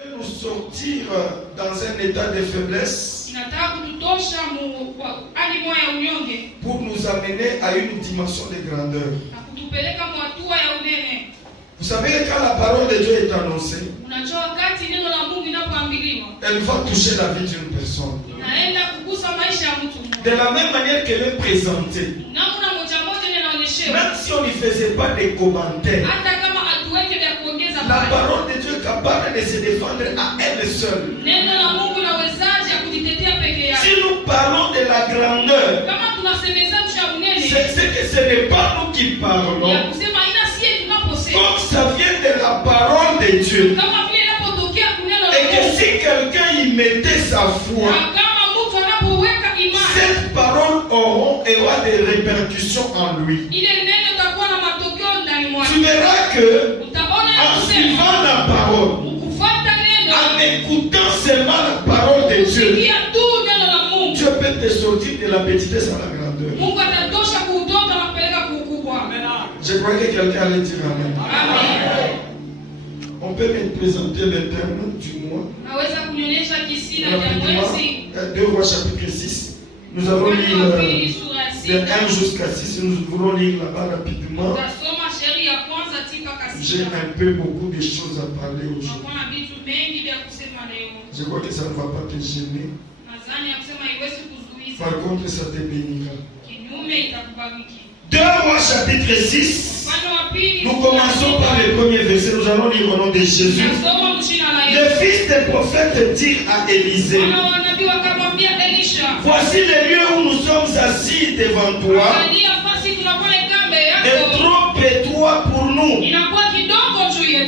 Nous sortir dans un état de faiblesse pour nous amener à une dimension de grandeur. Vous savez que quand la parole de Dieu est annoncée, elle va toucher la vie d'une personne. De la même manière qu'elle est présentée, même si on ne faisait pas de commentaires, la parole de Dieu est capable de se défendre à elle seule. Si nous parlons de la grandeur, c'est que ce n'est pas nous qui parlons, comme ça vient de la parole de Dieu. Et que si quelqu'un y mettait sa foi, cette parole aura des répercussions en lui. Tu verras que en suivant la parole, en écoutant seulement la parole de Dieu, Dieu peut te sortir de la petitesse à la grandeur. Je crois que quelqu'un allait dire Amen. On peut me présenter le terme du mois. 2 Rois chapitre 6. Nous allons lire de 1 jusqu'à 6. Nous voulons lire là-bas rapidement. J'ai un peu beaucoup de choses à parler aujourd'hui. Je crois que ça ne va pas te gêner. Par contre, ça te bénira. 2 Rois chapitre 6. Nous commençons par le premier verset. Nous allons lire au nom de Jésus. Le fils des prophètes dit à Élisée: voici le lieu où nous sommes assis devant toi. est trop étroit pour nous.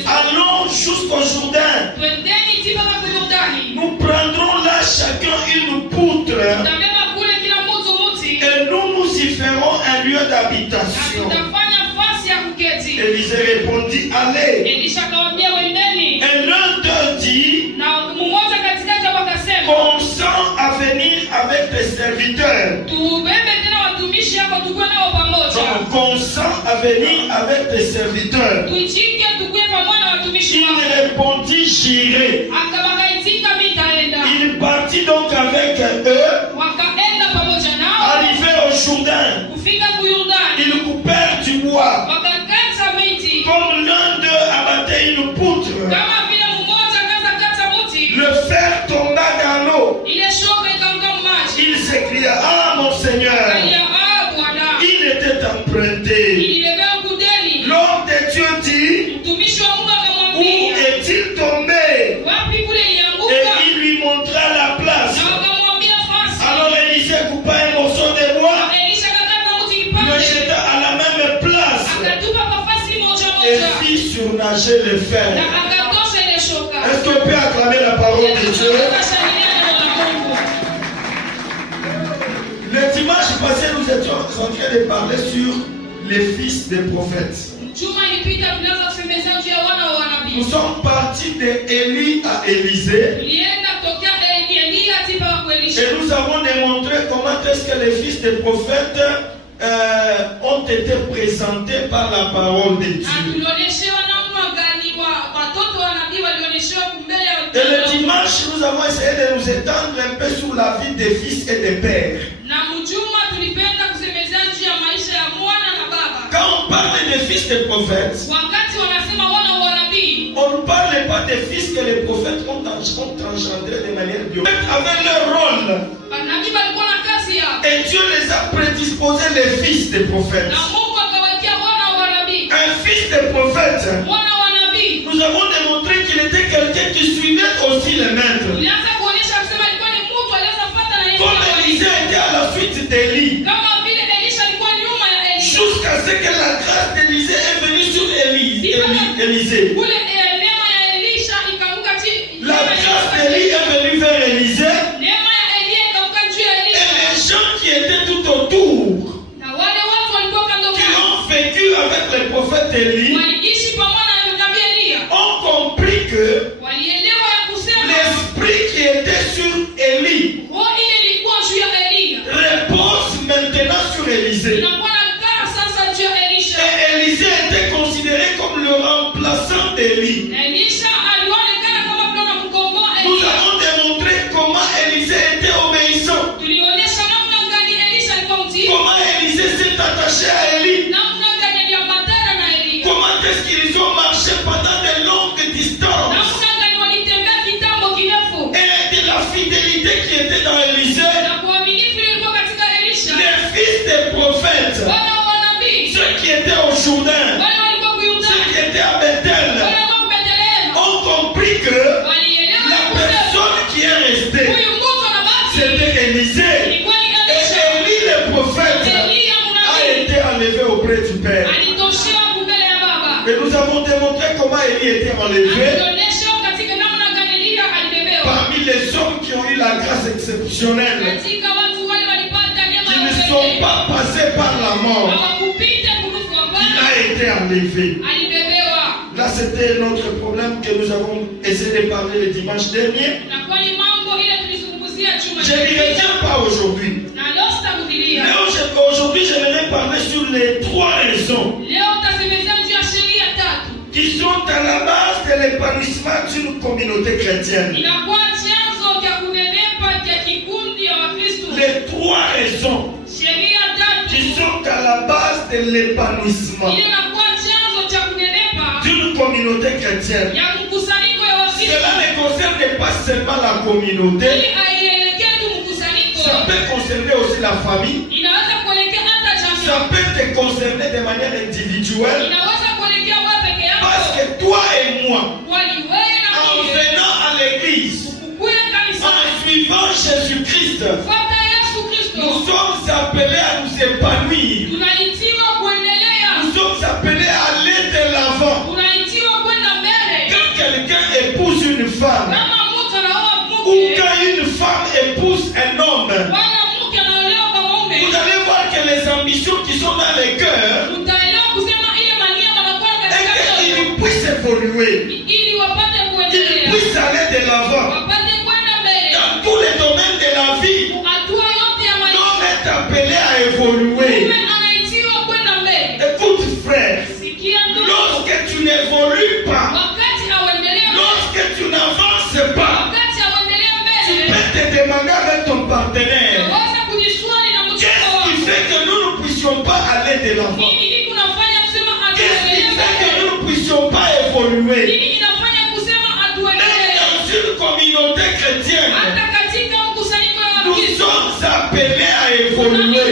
Allons jusqu'au Jourdain. Nous prendrons là chacun une poutre et nous y ferons un lieu d'habitation. Élisée répondit: allez. Et l'un d'eux dit: consens à venir avec tes serviteurs. Donc, consent à venir avec tes serviteurs. Il répondit: j'irai. Il partit donc avec eux. Arrivé au Jourdain, ils coupèrent du bois. Comme l'un d'eux abattait une poutre, le fer tomba dans l'eau. Il s'écria: ah mon Seigneur, il était emprunté. L'homme de Dieu dit: où est-il tombé? Et il lui montra la place. Alors Élisée coupa un morceau de bois, le jeta à la même place et fit surnager le fer. Est-ce qu'on peut acclamer la parole de Dieu? Le dimanche passé, nous étions en train de parler sur les fils des prophètes. Nous sommes partis d'Élie à Élisée. Et nous avons démontré comment est-ce que les fils des prophètes ont été présentés par la parole de Dieu. Et le dimanche, nous avons essayé de nous étendre un peu sur la vie des fils et des pères. Quand on parle des fils des prophètes, on ne parle pas des fils que les prophètes ont engendrés de manière biologique. Avec leur rôle. Et Dieu les a prédisposés, les fils des prophètes. Un fils des prophètes, nous avons démontré qu'il était quelqu'un qui suivait aussi les maîtres. Comme Élisée était à la suite d'Élie. Jusqu'à ce que la grâce d'Élisée est venue sur Élisée. La grâce d'Élie est venue vers Élisée. Et les gens qui étaient tout autour, qui ont vécu avec le prophète Élie, ont compris que l'esprit qui était sur Élie repose maintenant sur Élisée. Et Élisée était considéré comme le remplaçant d'Élie. avons démontré comment Élie était enlevé. Parmi les hommes qui ont eu la grâce exceptionnelle, qui ne sont pas passés par la mort, il a été enlevé. Là, c'était notre problème que nous avons essayé de parler le dimanche dernier. Je n'y reviens pas aujourd'hui. Aujourd'hui, j'aimerais parler sur les 3 raisons qui sont à la base de l'épanouissement d'une communauté chrétienne. Les 3 raisons qui sont à la base de l'épanouissement d'une communauté chrétienne. Cela ne concerne pas seulement la communauté, ça peut concerner aussi la famille, ça peut te concerner de manière individuelle. Parce que toi et moi, en venant à l'église, en suivant Jésus-Christ, nous sommes appelés à nous épanouir. Nous sommes appelés à aller de l'avant. Quand quelqu'un épouse une femme, ou quand une femme épouse un homme, vous allez voir que les ambitions qui sont dans les cœurs, et qu'ils puissent évoluer, qu'ils puissent aller de l'avant. Dans tous les domaines de la vie, l'homme est appelé à évoluer. Écoute frère, lorsque tu n'évolues pas, lorsque tu n'avances pas, tu peux te demander avec ton partenaire, qu'est-ce qui fait que nous ne puissions pas aller de l'avant? Qu'est-ce qui fait que nous ne puissions pas évoluer? Même dans une communauté chrétienne, nous sommes appelés à évoluer.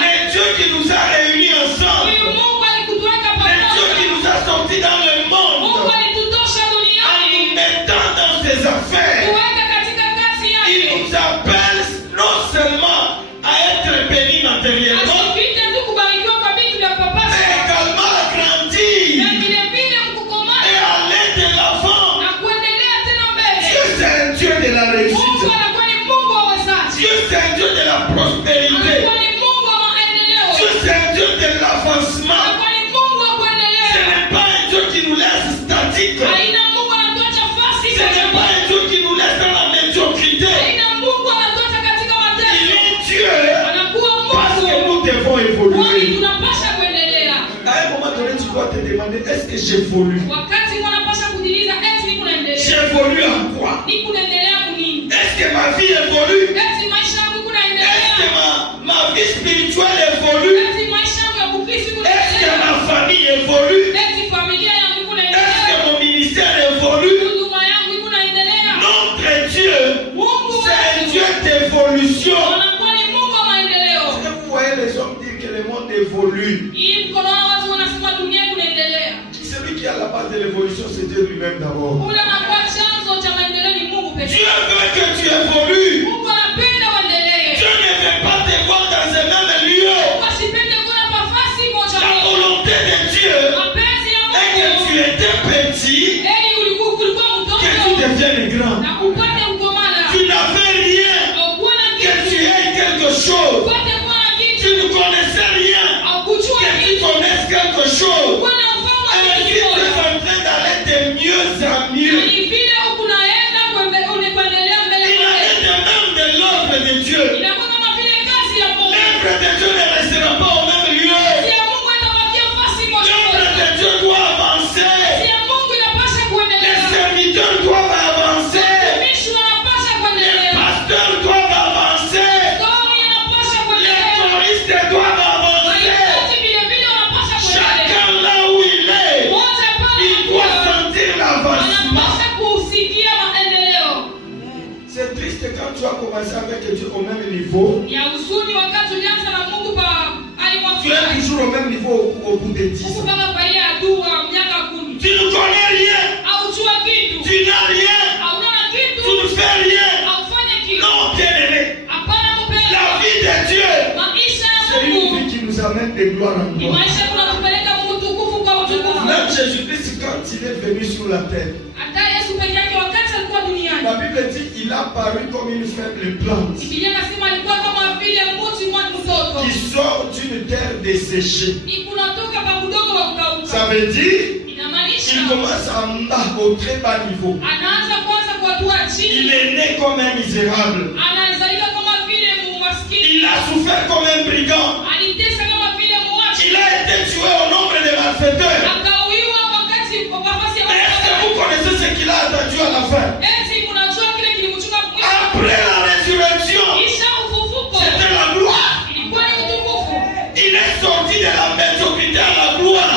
Les dieux qui nous a réunis ensemble, les dieux qui nous a sortis dans le monde, en nous mettant dans ses affaires, il nous appelle non seulement à être bénis matériellement, mais également à grandir et à aller de l'avant. Dieu c'est un Dieu de la réussite. Dieu c'est un Dieu de la prospérité. Dieu c'est un Dieu de l'avancement. Ce n'est pas un Dieu qui nous laisse statiques. Ce n'est pas un Dieu qui nous laisse dans la médiocrité. Il est Dieu parce que nous devons évoluer. À un moment donné, tu dois te demander, est-ce que j'évolue? J'évolue en quoi? Est-ce que ma vie évolue? Est-ce que ma vie spirituelle évolue? Est-ce que ma famille évolue? Est-ce que mon ministère évolue? Notre Dieu, c'est un Dieu d'évolution. Est-ce que vous voyez les hommes dire que le monde évolue? Celui qui est à la base de l'évolution, c'est Dieu lui-même d'abord. Dieu veut que tu évolues. Dieu ne veut pas te voir dans un même lieu. La volonté de Dieu est que tu étais petit, que tu deviennes grand. Tu n'avais rien, que tu aies quelque chose. Tu ne connaissais rien, que tu connaisses quelque chose. Et tu es en train d'aller de mieux en mieux. De Dieu. L'œuvre de Dieu ne restera pas au même lieu. L'œuvre de Dieu doit avancer. Les serviteurs doivent avancer. Les pasteurs doivent avancer. Les choristes doivent avancer. Chacun là où il est, il doit sentir l'avancement. C'est triste quand tu as commencé avec Dieu au même niveau. Tu es toujours au même niveau au bout de 10 ans. Tu ne connais rien. Tu n'as rien. Tu ne fais rien. Non, bien-aimé. La vie de Dieu, c'est une vie qui nous amène de gloire en gloire. Même Jésus-Christ, quand il est venu sur la terre, la Bible dit qu'il a paru comme une faible plante qui sort d'une terre desséchée. Ça veut dire qu'il commence au très bas niveau. Il est né comme un misérable. Il a souffert comme un brigand. Il a été tué au nombre de malfaiteurs. Mais est-ce que vous connaissez ce qu'il a attendu à la fin? Après la résurrection, c'était la gloire. Il est sorti de la médiocrité à la gloire.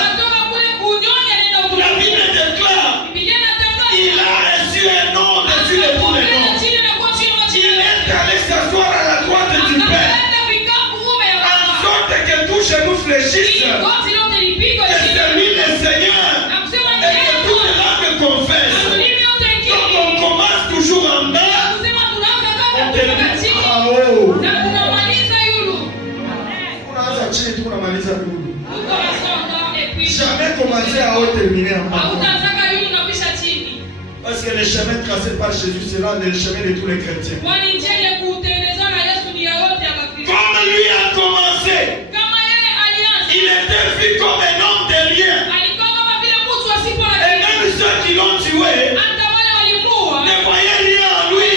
La Bible déclare il a reçu un nom dessus les tous les noms. Il est allé s'asseoir à la droite du Père. En sorte que tous chez nous fléchissent. Que c'est lui le Seigneur. Et que toute langue confesse. Donc on commence toujours en bas. On termine en haut. Jamais commencer à haut, terminer en bas. Parce que le chemin tracé par Jésus sera le chemin de tous les chrétiens. Comme lui a commencé, il était vu comme un homme de rien. Et même ceux qui l'ont tué ne voyaient rien en lui.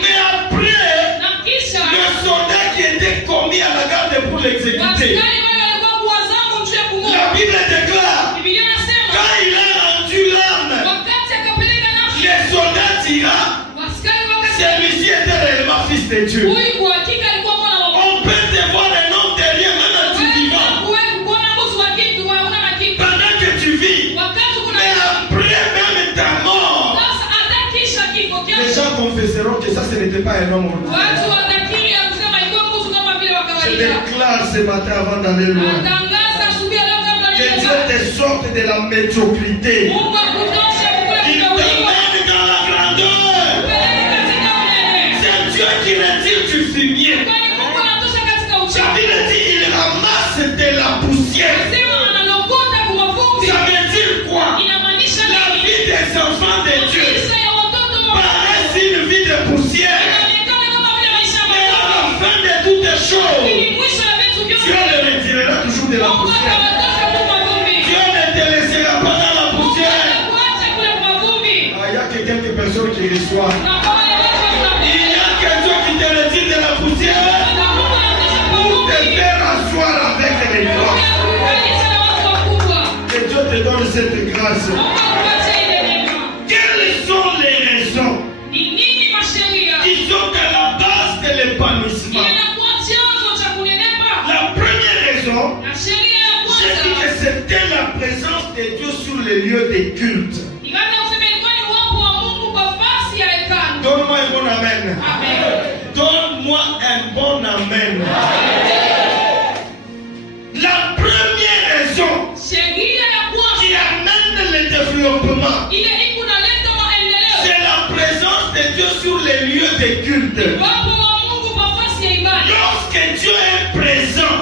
Mais après, le soldat qui était commis à la garde pour l'exécuter, la Bible déclare, quand il a rendu l'âme, les soldats tira, celui-ci était réellement fils de Dieu. On peut te voir un homme derrière, même tu vivant. Pendant que tu vis, mais après même ta mort, les gens confesseront que ça ce n'était pas un homme ordinaire. Je déclare ce matin avant d'aller loin que Dieu te sorte de la médiocrité. Il te mène dans la grandeur. C'est Dieu qui retire du fumier. La Bible dit il ramasse de la poussière. Ça veut dire quoi? La vie des enfants de Dieu paraît une vie de poussière. Mais à la fin de toutes les choses, Dieu le retirera toujours de la poussière. Dieu ne te laissera pas dans la poussière. Il y a que quelques personnes qui reçoivent. Il y a que Dieu qui te retire de la poussière pour te faire asseoir avec les gloires. Que Dieu te donne cette grâce. Quelles sont les raisons qui sont à la base de l'épanouissement? La première raison, j'ai dit que c'était la présence de Dieu sur les lieux de culte. Donne-moi un bon amen. Donne-moi un bon amen. La première raison qui amène le développement, c'est la présence de Dieu sur les lieux de culte. Lorsque Dieu est présent,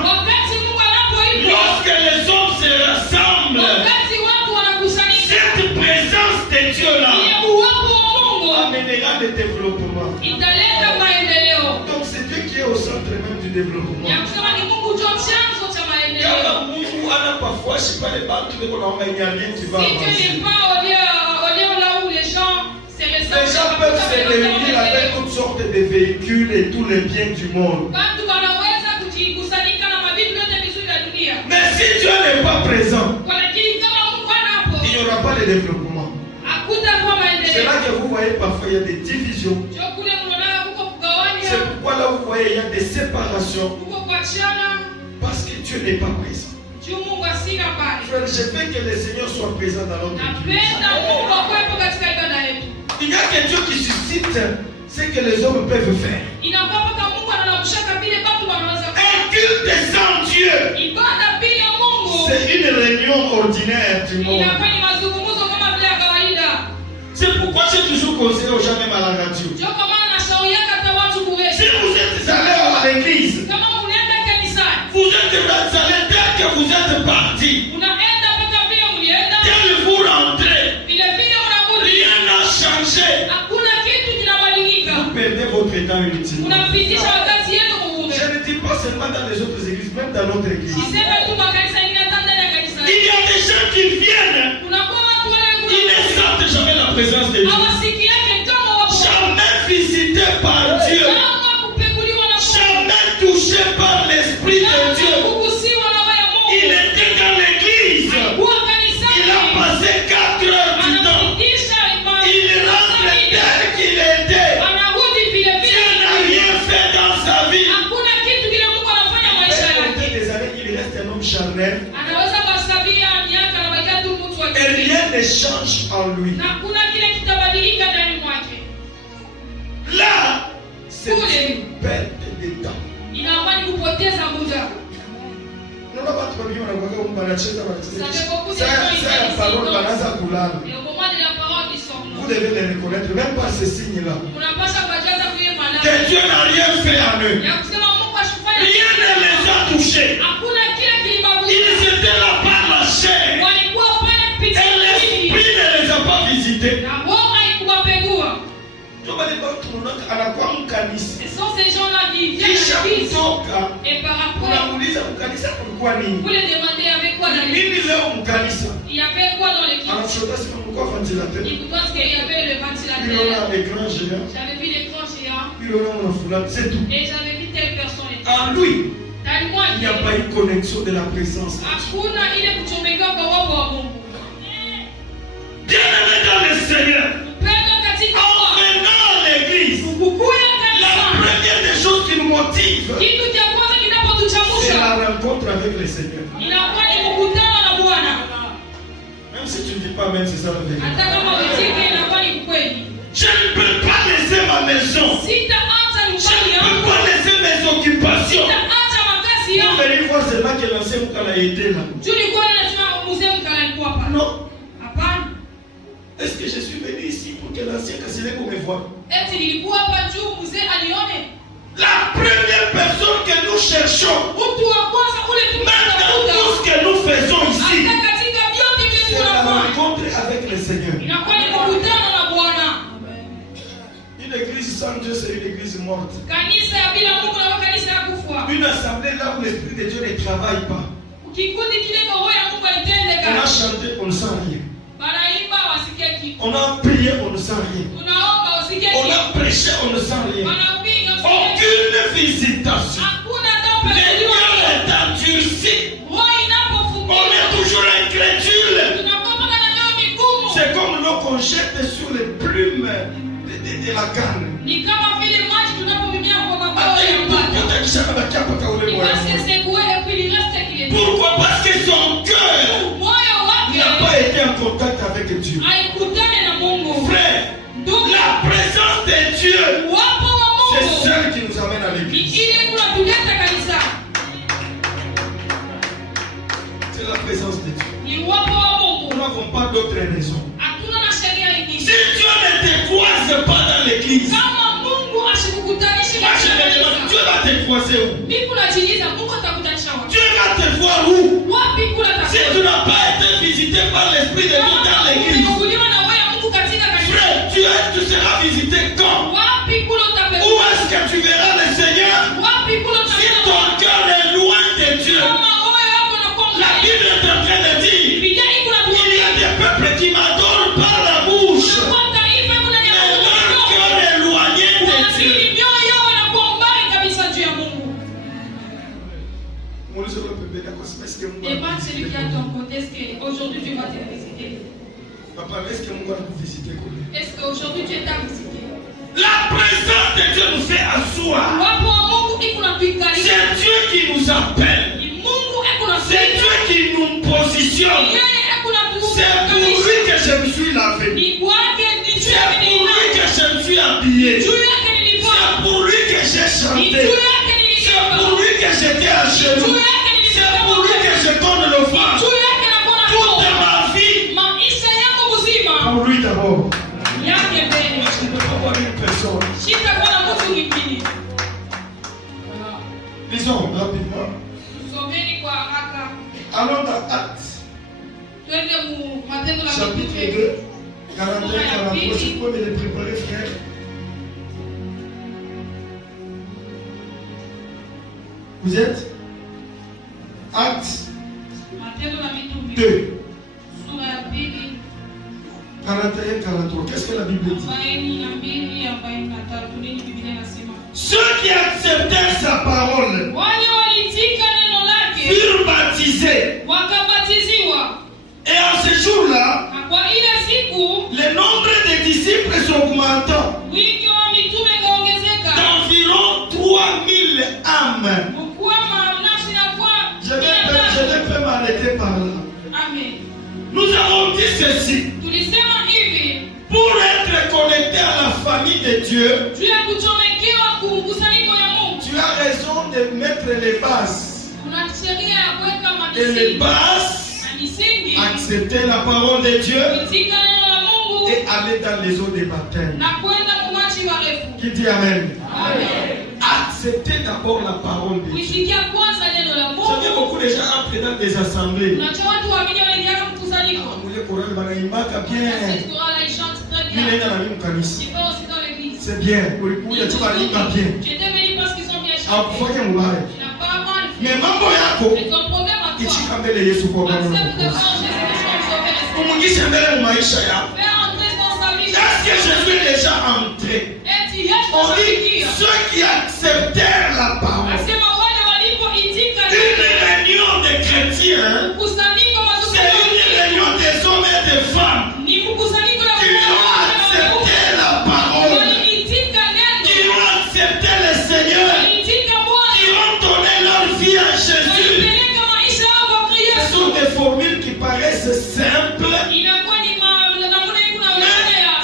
lorsque les hommes se rassemblent, cette présence de Dieu-là amènera le développement. Donc c'est Dieu qui est au centre même du développement. Car Mungu ana parfois, je ne sais pas les banques qui vont il n'y a rien qui va avancer. Les gens peuvent se réunir avec toutes sortes de véhicules et tous les biens du monde. Mais si Dieu n'est pas présent, il n'y aura pas de développement. C'est là que vous voyez parfois il y a des divisions. C'est pourquoi là vous voyez il y a des séparations. Parce que Dieu n'est pas présent. Frère, je veux que le Seigneur soit présent dans notre vie. Il n'y a que Dieu qui suscite ce que les hommes peuvent faire. Un culte sans Dieu, c'est une réunion ordinaire du monde. C'est pourquoi j'ai toujours conseillé aux gens même à la radio. Si vous êtes allé à l'église, vous êtes allé dès que vous êtes parti. votre temps inutile. Je ne dis pas seulement dans les autres églises, même dans notre église. Il y a des gens qui viennent, ils ne sentent jamais la présence de Dieu. Jamais visité par Dieu. Jamais touché par l'Esprit de Dieu. Il était dans l'église. Il a passé 4 heures du temps. Il rentre tel qu'il était. Dieu n'a rien fait dans sa vie. Des années, il reste un homme charnel. Et rien ne change en lui. Là, c'est une perte de temps. Vous devez les reconnaître, même par ces signes-là. Que Dieu n'a rien fait en eux. Rien ne les a touchés. Ils étaient là par la chair. Et l'esprit ne les a pas visités. Ce sont ces gens-là qui viennent à l'église. Et par rapport, vous les demandez avec quoi dans l'église. Il y avait quoi dans l'église? Il vous pense qu'il y avait le ventilateur. J'avais vu l'écran géant. C'est tout. Et j'avais vu telle personne. En lui, il n'y a pas une connexion de la présence. Bien-aimé dans le Seigneur, en venant à l'église, la première des choses qui nous motive, c'est la rencontre avec le Seigneur. Même si tu ne dis pas même, c'est ça la vérité. Je ne peux pas laisser ma maison. Je ne peux pas laisser mes occupations. Vous venez voir seulement que l'ancien Moukala était là. Non. Est-ce que je suis venu ici pour que l'ancien Kassileko me voie? La première personne que nous cherchons, même dans tout ce que nous faisons ici, c'est la rencontre avec le Seigneur. Une église sans Dieu, c'est une église morte. Une assemblée là où l'Esprit de Dieu ne travaille pas. On a chanté, on ne sent rien. On a prié, on ne sent rien. On a prêché, on ne sent rien. Aucune visitation. Le cœur est endurci. On est toujours incrédule. C'est comme l'eau qu'on jette sur les plumes de la canne. Pourquoi? Parce que son cœur n'a pas été en contact avec Dieu. Frère, la présence de Dieu, c'est celle qui nous amène à l'église. C'est la présence de Dieu. Nous n'avons pas d'autres raisons. Si Dieu ne te croise pas dans l'église, moi je me demande, Dieu va te croiser où? Dieu va te voir où? Si tu n'as pas été visité par l'Esprit de Dieu dans l'église, frère, tu seras visité quand? Où est-ce que tu verras le Seigneur? Si ton cœur est loin de Dieu, la Bible est en train de dire, il y a des peuples qui m'adorent par la bouche, mais leur cœur est éloigné de Dieu. Demande celui qui a ton côté, est-ce qu'aujourd'hui tu vas te visiter? Papa, est-ce que nous allons nous visiter? Est-ce qu'aujourd'hui tu es à visiter? La présence de Dieu nous fait asseoir. C'est Dieu qui nous appelle. C'est Dieu qui nous positionne. C'est pour lui que je me suis lavé. C'est pour lui que je me suis habillé. C'est pour lui que j'ai chanté. C'est pour lui que j'étais à genoux. C'est pour lui que je donne l'offrande. Toute ma vie. Pour lui d'abord. Je ne peux pas voir une personne. Lisons rapidement. Allons dans Actes. Chapitre 2, 41, 43. Si vous pouvez me les préparer, frère. Vous êtes Actes 2. 41-43. Qu'est-ce que la Bible dit? Ceux qui acceptèrent sa parole furent baptisés. Et en ce jour-là, le nombre de disciples s'augmentant d'environ 3000 âmes. Je vais m'arrêter par là. Amen. Nous avons dit ceci. Pour être connecté à la famille de Dieu, tu as raison de mettre les bases. Et les bases, accepter la parole de Dieu et aller dans les eaux des baptêmes. Qui dit Amen? Accepter d'abord la parole de Dieu. Vous savez, beaucoup de gens entrent dans des assemblées. C'est bien. Mais mambo yako ichika mbele Yesu kwa Bwana. Kumwingisha mbele mu maisha yako. Est-ce que Jésus est déjà entré? On dit ceux qui acceptèrent la parole. Une réunion de chrétiens, c'est une réunion des hommes et des femmes qui ont accepté la parole, qui ont accepté le Seigneur, qui ont donné leur vie à Jésus. Ce sont des formules qui paraissent simples, mais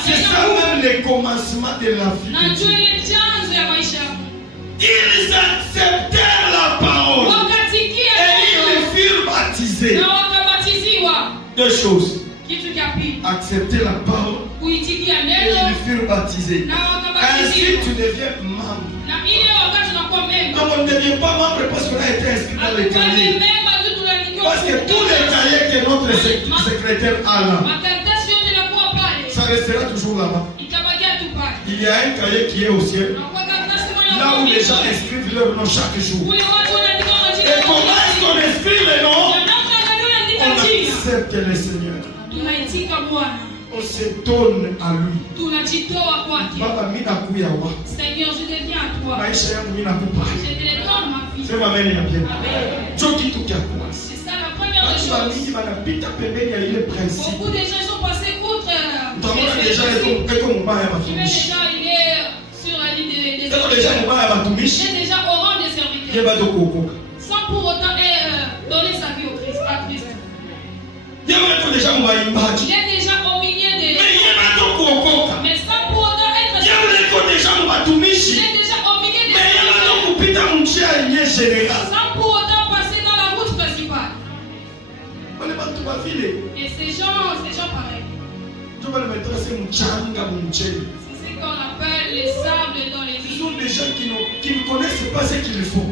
c'est ça même le commencement de la vie. Ils acceptèrent la parole et ils furent baptisés. Deux choses. Accepter la parole et ils furent baptisés. Ainsi tu deviens membre. Donc on ne devient pas membre parce qu'on a été inscrit dans les cahiers. Parce que tous les cahiers que notre secrétaire a là, ça restera toujours là-bas. Il y a un cahier qui est au ciel, là où les gens inscrivent leur nom chaque jour. Et comment est-ce qu'on inscrit les noms? On accepte le Seigneur. On se donne à lui. Baba, minakuya wa. Seigneur, je deviens à toi. Maisha yangu minakupa. Je te le donne, ma vie. Sema amen ya bien. C'est ça la première des choses. Beaucoup de gens sont passés outre. Déjà, il est sur la ligne des il est déjà au rang des serviteurs. Sans pour autant donner sa vie au Christ, à Christ. Il est déjà au milieu des. Mais sans pour autant être. Il est déjà au milieu des. Sans pour autant passer dans la route principale. Et ces gens pareils. C'est ce qu'on appelle les sables dans les villes. Ce sont des gens qui ne connaissent pas ce qu'ils font.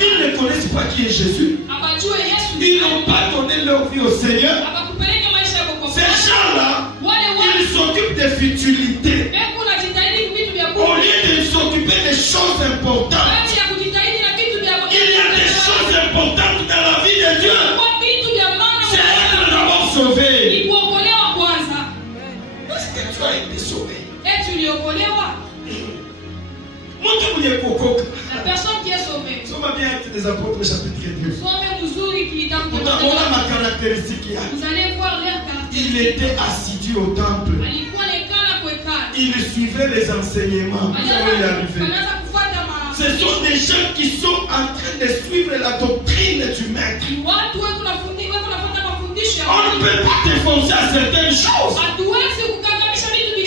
Ils ne connaissent pas qui est Jésus. Ils n'ont pas donné leur vie au Seigneur. Ces gens-là, ils s'occupent des futilités. Au lieu de s'occuper des choses importantes. Il y a des choses importantes dans la vie de Dieu. C'est être d'abord sauvé. Est-ce que tu as été sauvé? La personne qui est sauvée. Ça va bien être des apôtres chapitre 2. Vous allez voir leur caractère. Il était assidu au temple. Il suivait les enseignements. Vous allez y arriver. Ce sont des gens qui sont en train de suivre la doctrine du maître. On ne peut pas te forcer à certaines choses.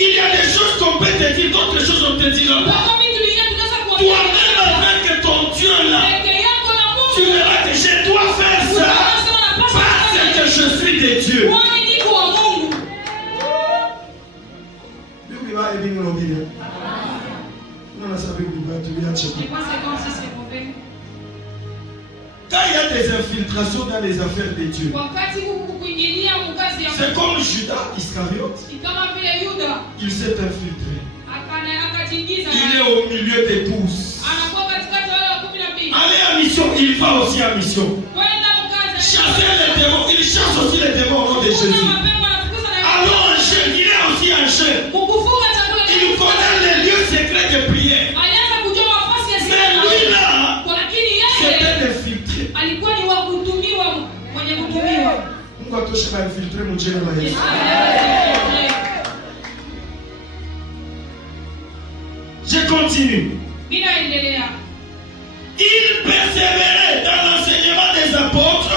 Il y a des choses qu'on peut te dire, d'autres choses on te dira pas. Toi-même avec ton Dieu là, tu verras que je dois faire ça parce que je suis de Dieu. Quand il y a des infiltrations dans les affaires de Dieu, c'est comme Judas Iscariote. Il s'est infiltré. Il est au milieu des pouces. il va aussi en mission. Chasser les démons, il chasse aussi les démons au nom de Jésus. Alors un chien, il est aussi un chien. Il connaît les lieux secrets de prière. Mais lui là, c'était infiltré. Mungu atoshe na infiltré mu jina la Yesu. Je continue. Il persévérait dans l'enseignement des apôtres,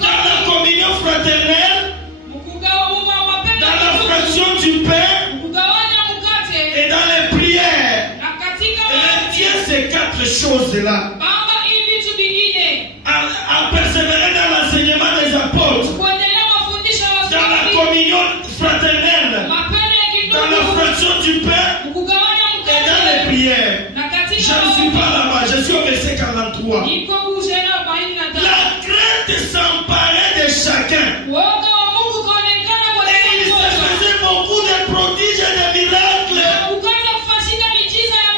dans la communion fraternelle, dans la fraction du pain et dans les prières. Retiens ces 4 choses-là. À persévérer dans l'enseignement des apôtres, dans la communion fraternelle, dans la fraction du pain et dans les prières. Je ne suis pas là-bas, je suis au verset 43. La crainte s'emparait de chacun. Et il se faisait beaucoup de prodiges et de miracles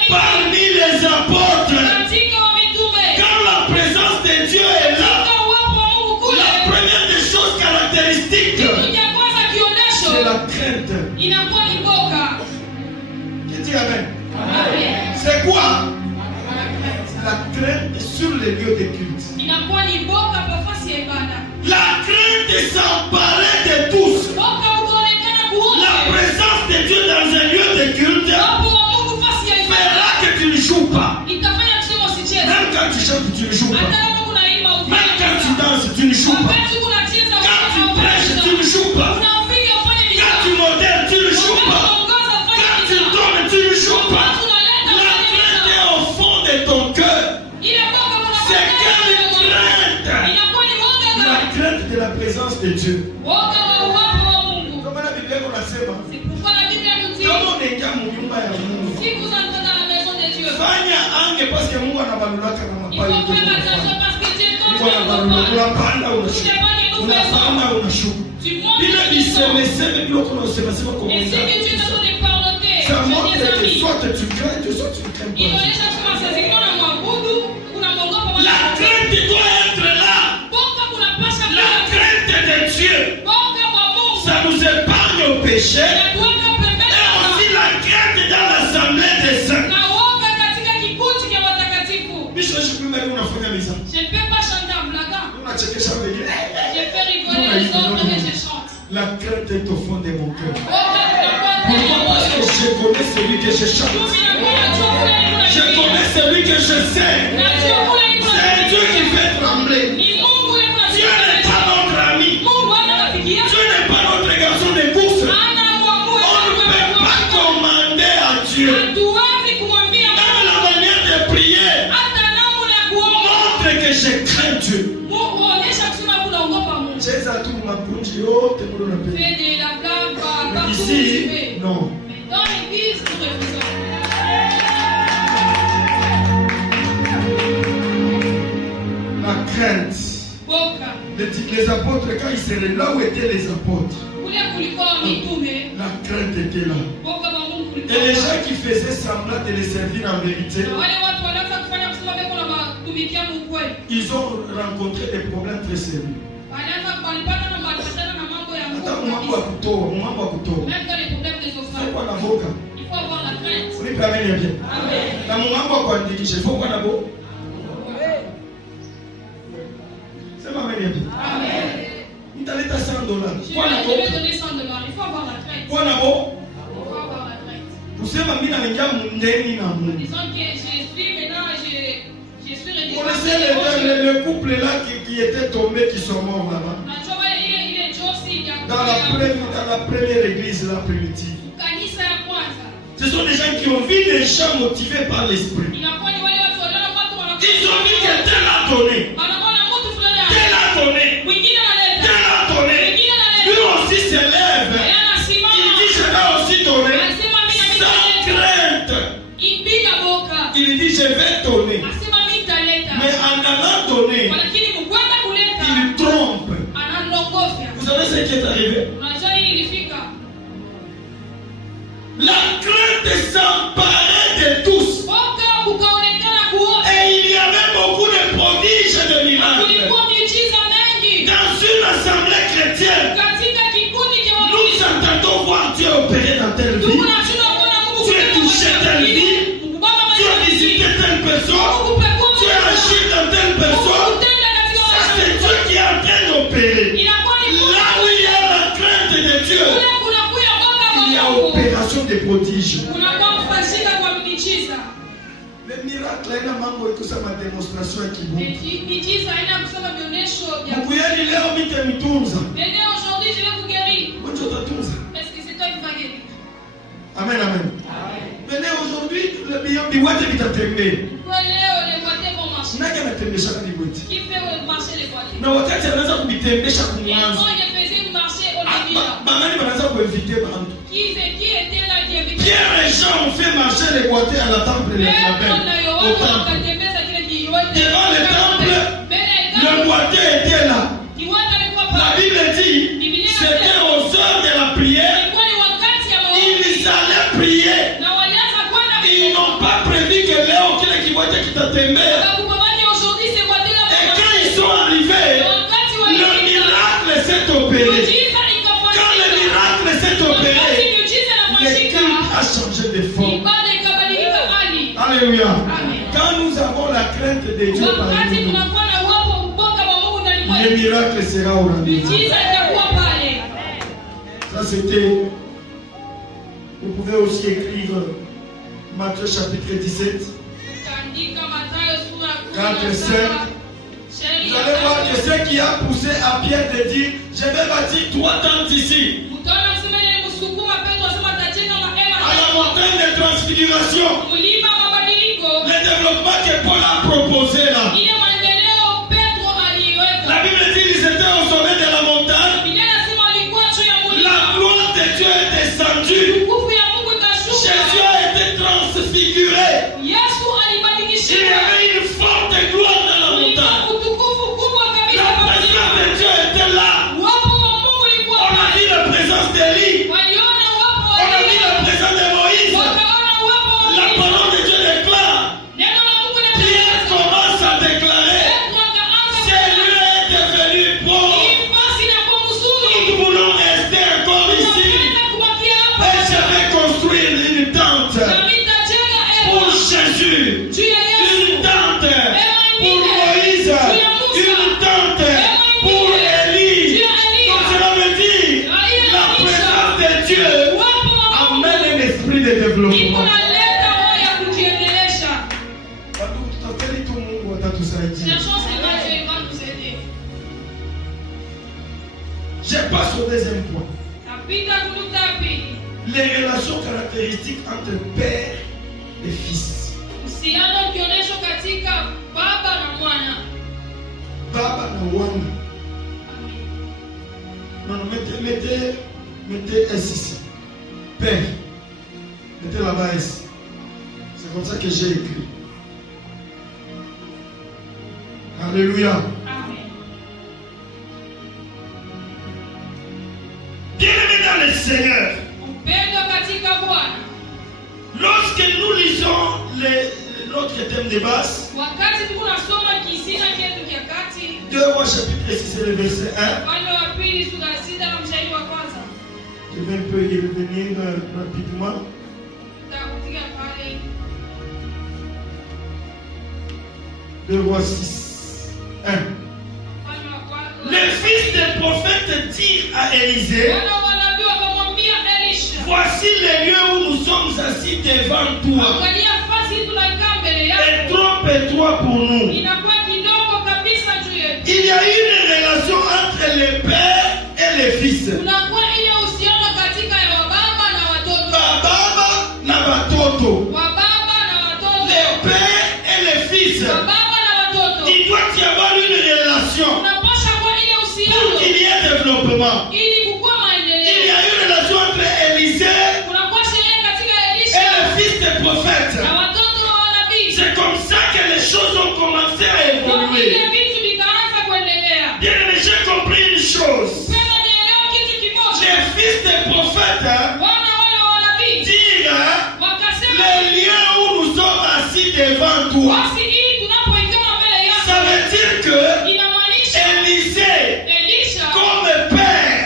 parmi les apôtres. Quand la présence de Dieu est là, la première des choses caractéristiques, c'est la crainte. Qui dit amen? C'est quoi? C'est la crainte sur les lieux de culte. La crainte s'emparait de tous. La présence de Dieu dans un lieu de culte fera que tu ne joues pas. Même quand tu chantes, tu ne joues pas. Même quand tu danses, tu ne joues pas. Quand tu prêches, tu ne joues pas. Quand tu modèles, tu ne joues pas. Quand tu donnes, tu ne joues pas. La crainte est au fond de ton cœur. C'est quelle crainte? La crainte de la présence de Dieu. Comme la Bible nous l'enseigne. Comme on est dans mon nyumba ya Mungu. Si vous entrez dans la maison de Dieu, fanya ange parce que Mungu anabalulaka na il faut mapayo. faire attention parce que Dieu Mungu continue anabalulaka de unapanda unashuka. Unapanda unashuka. Bila bisemeseme bila kunosema sema kwa et Mungu. si Dieu te donne des parlotés, Ça montre des que amis, soit tu crains, soit tu ne crains il pas. onyesha kama sasa kuna mwabudu, kuna mwogopa La crainte doit être là. boka kuna pasha La crainte de Dieu. boka mwa Mungu. Ça nous épargne au péché. Inatuweka pembeni Et aussi la crainte dans l'assemblée des saints. na woga katika kikundi cha watakatifu. Bisho shukuma ni unafanya misa. Je ne peux pas chanter en blaguant. Unachekesha wengine. Je fais rigoler les autres et je chante. La crainte est au fond de mon cœur. Boka tunakuwa Pourquoi? Parce que je connais celui que je chante. Je connais celui que je sais. C'est Dieu qui fait trembler. Dieu n'est pas notre ami. Dieu n'est pas notre garçon de course. On ne peut pas commander à Dieu. Même la manière de prier montre que je crains Dieu. Cheza tu mapunji yote mlo napenda. Mais ici, non. Dans l'église, nous refusons. La crainte. Boka. Les apôtres, quand ils seraient là où étaient les apôtres, la crainte était là. Et les gens qui faisaient semblant de les servir en vérité, ils ont rencontré des problèmes très sérieux. Attends, mambo ya kutoa. C'est quoi la boka? Il faut avoir la crainte. On est bien. Amen. Na mambo ya kuandikisha, il faut quoi na bo? C'est ma manière bien. Amen. Il t'a donné $100. Je vais donner $100. Il faut avoir la crainte. Quoi na bo? Il faut avoir la crainte. Kusema mimi naingia mundeni na Mungu. Disons que je suis maintenant, je suis Vous connaissez le couple là qui était tombé, qui sont morts là-bas. Dans la première église là primitive. Ce sont des gens qui ont vu des gens motivés par l'esprit. Ils ont vu que tel a donné. Tel a donné. Tel a donné. Lui aussi s'élève. Il dit je vais aussi donner. Sans crainte. Il dit je vais donner. Mais en allant donner, il trompe. Vous savez ce qui est arrivé? La crainte s'emparait de tous. telle vie, tu as touché telle vie, tu as visité telle personne, tu as agi dans telle personne. Ça, c'est Dieu qui est en train d'opérer. Là où il y a la crainte de Dieu, il y a opération des prodiges. Le miracle haina mambo ya kusema demonstration ya kiburi. Mkuyeni leo mite mtunza. Mtu utatunza. Amen, amen. Venez aujourd'hui, le biwate vitatembea. Nani anatembesha kani biwate? Na wakati anaanza kubitembesha kumwanzo. Bamani wanaanza kuinviter bantu. Pierre et Jean ont fait marcher les boîtiers à la temple de l'Éternel. Au temple. Devant le temple, le boîtier était là. La Bible dit, c'était aux heures de la prière. Ils allaient prier. Ils n'ont pas prévu que Léo qui boîtier qui t'a témé. Et quand ils sont arrivés, le miracle s'est opéré. Quand le miracle s'est opéré, le culte a changé de forme. Alléluia. Quand nous avons la crainte de Dieu parmi nous, le miracle sera au rendez-vous. Ça c'était. Vous pouvez aussi écrire Matthieu chapitre 17. 4 et 5. Vous allez voir que ce qui a poussé à Pierre de dire, je vais bâtir 3 tentes ici. À la montagne de transfiguration. Le développement que Paul a proposé là. La Bible dit qu'ils étaient au sommet de la montagne. La gloire de Dieu est descendue. Jésus a été transfiguré. Il y avait une forte gloire dans la montagne. La présence de Dieu était là. On a vu la présence d'Élie. On a vu la présence de Moïse. La parole de Dieu déclare. Pierre commence à déclarer. Celui est devenu pauvre. Nous voulons rester encore ici. Et je vais construire une tente pour Jésus. Une tente pour Moïse. Une tente pour Élie. Donc cela veut dire la présence de Dieu amène un esprit de développement. Je passe au deuxième point. Les relations caractéristiques entre père et fils. Baba na mwana. Non, mettez S ici. Père. Mettez là-bas S. C'est comme ça que j'ai écrit. Alléluia. Bien-aimés dans le Seigneur, lorsque nous lisons notre thème de base, 2 Rois chapitre 6 et le verset 1, je vais un peu y revenir rapidement. 2 Rois 6, 1. Le fils des prophètes dit à Élisée, voici les lieux où nous sommes assis devant toi. Et trop étroit pour nous. Il y a une relation entre le père et le fils. Baba na watoto. Le père et le fils. Il doit y avoir une relation pour qu'il y ait développement. Il y a une relation entre Élisée et le fils des prophètes. C'est comme ça que les choses ont commencé à évoluer. Bien, j'ai compris une chose. Les fils des prophètes disent les lieux où nous sommes assis devant toi. Ça veut dire que Élisée, comme père,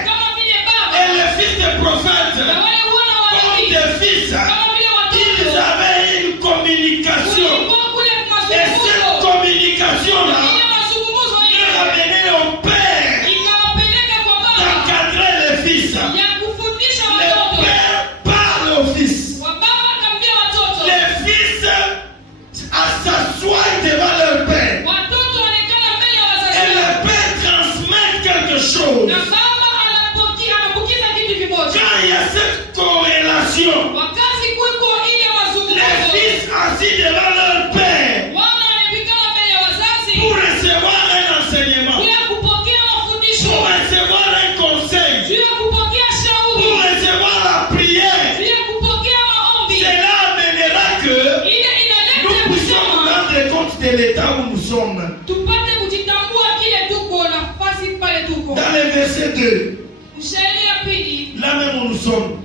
et le fils des prophètes, comme il y a cette corrélation. wakati kuko ile mazungumzo, Les fils assis devant leur père wana wanapikana mbele ya wazazi pour recevoir un enseignement, juu ya kupokea mafundisho, pour recevoir un conseil, juu ya kupokea shauri, pour recevoir la prière. juu ya kupokea maombi. Cela amènera que Ile inaleta nous puissions nous kusema rendre compte de l'état où nous sommes. tupate kujitambua kile tuko, nafasi pale tuko. Dans le verset 2, Mshairi ya pili là même où nous sommes.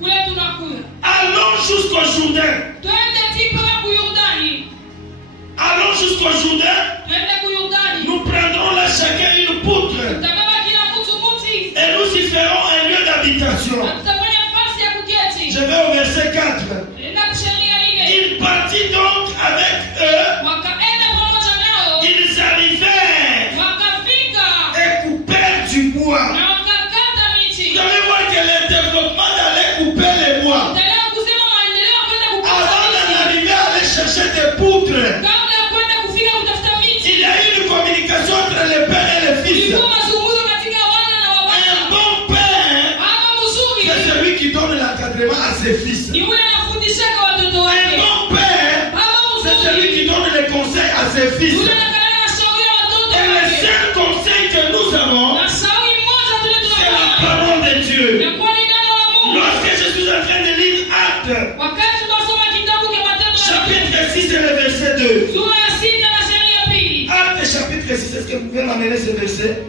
kule tunakuya, Allons jusqu'au Jourdain. twende tipaka ku Yordani, Allons jusqu'au Jourdain. twende ku Yordani, Nous prendrons là chacun une poutre tutabeba kila mtu muti et nous y ferons un lieu d'habitation. na tutafanya nafasi ya kuketi. Je vais au verset 4. Nenda kusharia ile, Il partit donc avec eux. wakaenda pamoja nao, Ils arrivèrent wakafika et coupèrent du bois. na wakakata miti. Vous allez voir que le développement d'aller couper les bois, Endelea kusema maendeleo ya kwenda kukata avant miti, d'en arriver à aller chercher des poutres, kabla ya kwenda kufika kutafuta miti, il y a eu une communication entre le père et le fils. ilikuwa mazungumzo katika wana na Un wababa. bon père, Ama mzuri c'est celui qui donne l'encadrement à ses fils. ni yule anafundishaka watoto Un wake. bon père, Ama c'est celui mzuri qui donne les conseils à ses fils. yule anakalala na shauri ya watoto Et le wake. seul conseil que nous avons, Na shauri moja tule c'est la tunapata parole de Dieu. na kwa ni neno la Mungu. Lorsque je suis en train de lire Actes, Wakati tunasoma kitabu cha Matendo ya chapitre 6 et le verset 2. sura ya 6 na shairi ya pili. Actes chapitre 6, est-ce que vous pouvez m'amener ce verset?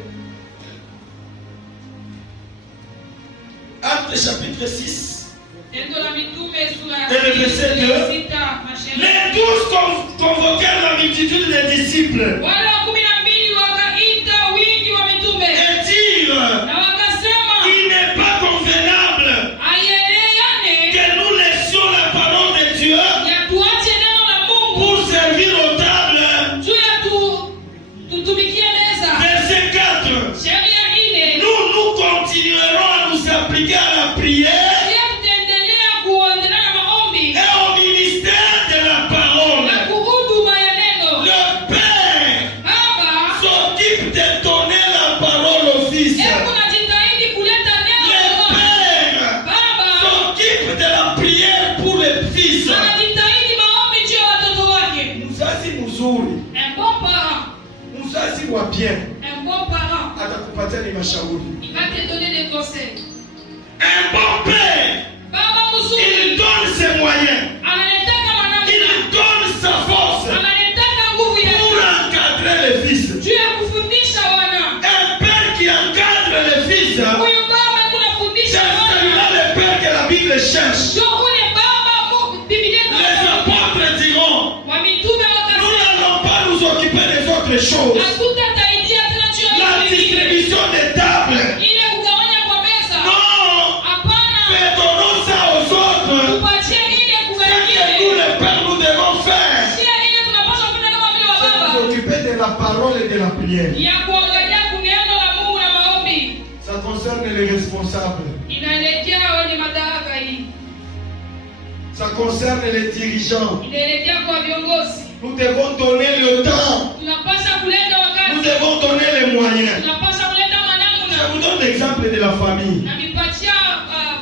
Actes chapitre 6. Tendo la Mitume sura ya Et le verset 2. 6 na shairi. Les 12 convoquèrent la multitude des disciples Wale wa 12 wakaita wingi wa mitume et dirent, na wakasema, il n'est pas convenable aieleane que nous laissions la parole de Dieu ya tuache neno la Mungu pour servir aux tables. juu ya tutumikie meza. Verset 4. Sheria ile Nous continuerons à nous appliquer à la prière pia tutaendelea kuendelea na maombi et au ministère de la parole. na kuhuduma ya neno. Le Père Baba, s'occupe de donner la parole au Fils. hebu najitahidi kuleta neno Le la Mungu. Père Baba s'occupe de la prière pour le Fils. anajitahidi maombi juu ya watoto wake. Mzazi mzuri, Un bon parent, mzazi wa bien un bon parent, atakupatia ni mashauri. il va te donner des conseils. Un bon père, Baba il mzuri donne ses moyens, analetaka il manamna, donne sa force analetaka nguvu pour yake encadrer le Fils. juu ya kufundisha wana. Un père qui encadre le Fils, Huyu baba c'est kunafundisha celui-là wana. le père que la Bible cherche. Ndio ule baba Biblia Les inasema, apôtres diront, wa mitume nous wakasema, n'allons pas nous occuper des autres choses. hatutataidia tena juu ya La vitu vingine. distribution des tables. Ile kugawanya kwa meza. Non, Hapana, faisons ça aux autres. tupatie ile Ce que nous, kuwengine. les pères, nous devons faire. Sio ile tunapaswa kufanya kama vile wa C'est nous baba. occuper de la parole et de la prière. Ya kuangalia kuneno la Mungu na maombi. Ça concerne les responsables. Inaelekea wenye madaraka hii. Ça concerne les dirigeants. Inaelekea kwa viongozi. Nous devons donner le temps. Tunapaswa kuleta Nous wakati. devons donner les moyens. Tunapaswa kuleta Je manamna. vous donne l'exemple de la famille. Na mipatia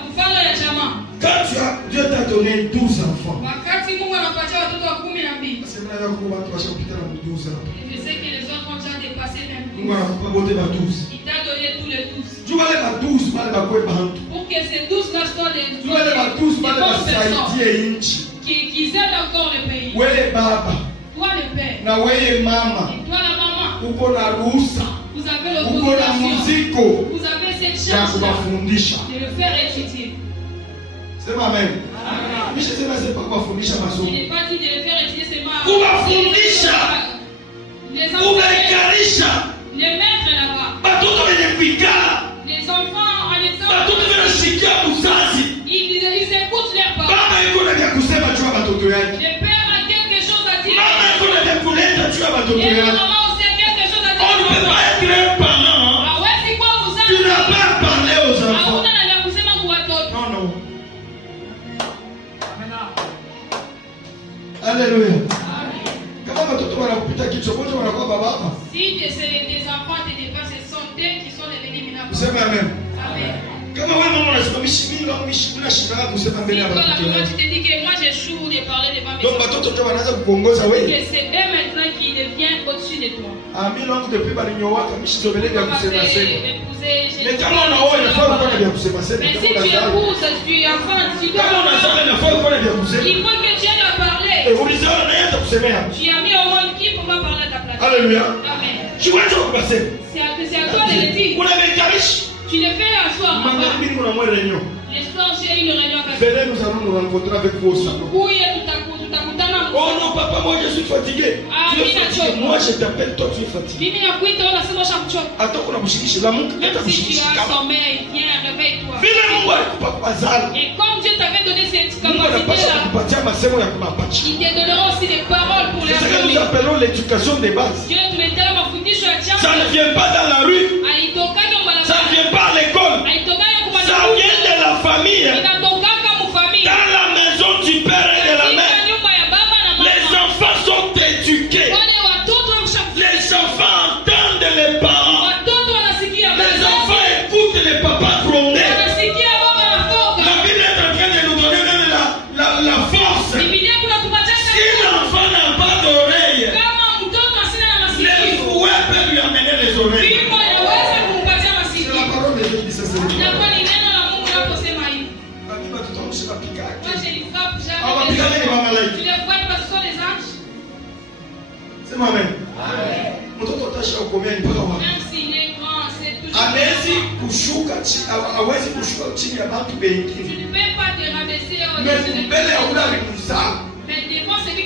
mfano ya jamaa. Quand Dieu t'a donné 12 enfants. Wakati Mungu anapatia watoto wa 12. C'est vrai que vous avez chapitre 12 ans. Je sais que les autres ont déjà dépassé même Nous 12. allons pas voter par 12. Il t'a donné tous les 12. Tu vas aller par 12, tu vas aller par quoi par Pour que ces 12 là soient des tu vas aller par 12, tu vas aller par bonnes personnes Saïdi et Inchi. qui aident encore le pays. Wele baba, Toi le père na weye mama, et toi la maman, uko na ruhusa, vous avez uko na l'autorisation, muziko vous avez cette ya chance là kuwafundisha. de le faire étudier. Sema amen. Mimi sema c'est pas kuwafundisha Il masomo. n'est pas dit de le faire étudier seulement Kuwafundisha, les enfants, kuwaikarisha les mettre là-bas, batoto wenye kuikala, les enfants en étant, batoto wanashikia uzazi. ils écoutent leurs parents. Baba yuko na vya kusema juu ya batoto yake. Le père a quelque chose à dire. Mama yuko na vya kuleta juu ya batoto Et la yake. maman aussi a quelque chose à On ne peut dire. pas être un parent. Ah ouais, c'est quoi vous Tu n'as pas parlé aux enfants. hakuna na vya kusema kwa watoto. Non, non. Alléluia. Kama watoto wanakupita kichwa, kwanza wanakuwa baba. Si tes enfants te dépassent, ce sont eux qui sont devenus minables. Useme amen. Amen. Kama wewe mama unasimamisha mimi kama C'est toi là, pourquoi tu te dis que moi j'échoue de parler devant mes enfants? Que c'est eux maintenant qui deviennent au-dessus de toi. Mais si tu épouses, tu enfants, tu dois. Il faut que tu aies à parler. Tu as mis au monde qui pour pas parler à ta place. Alléluia. Amen. C'est à toi de le dire. Tu le fais un soir. Le soir, j'ai une réunion avec venez, nous allons nous rencontrer avec vous au salon. Oh non, papa, moi je suis fatigué. Tu es fatigué. Moi je t'appelle, toi tu es fatigué. Attends qu'on a bouché la montre. Même si tu as sommeil, viens, réveille-toi. Et comme Dieu t'avait donné cette capacité-là, il te donnera aussi des paroles pour les C'est ce que nous appelons l'éducation des bases. Ça ne vient pas dans la rue. Ça ne vient pas à l'école. Ça vient de la famille. Dans la maison du père et de la mère. Les enfants sont éduqués. Les enfants entendent les parents. Les enfants écoutent les papas gronder. La Bible est en train de nous donner même la force. Si l'enfant n'a pas d'oreille, les fouets peuvent lui amener les oreilles. C'est la parole de Dieu qui dit ça. C'est moi-même. Mtoto atasha ukomea mpaka wapi? Hawezi kushuka chini, hawezi kushuka chini ya watu wengine. Mbele ya ule alimzaa.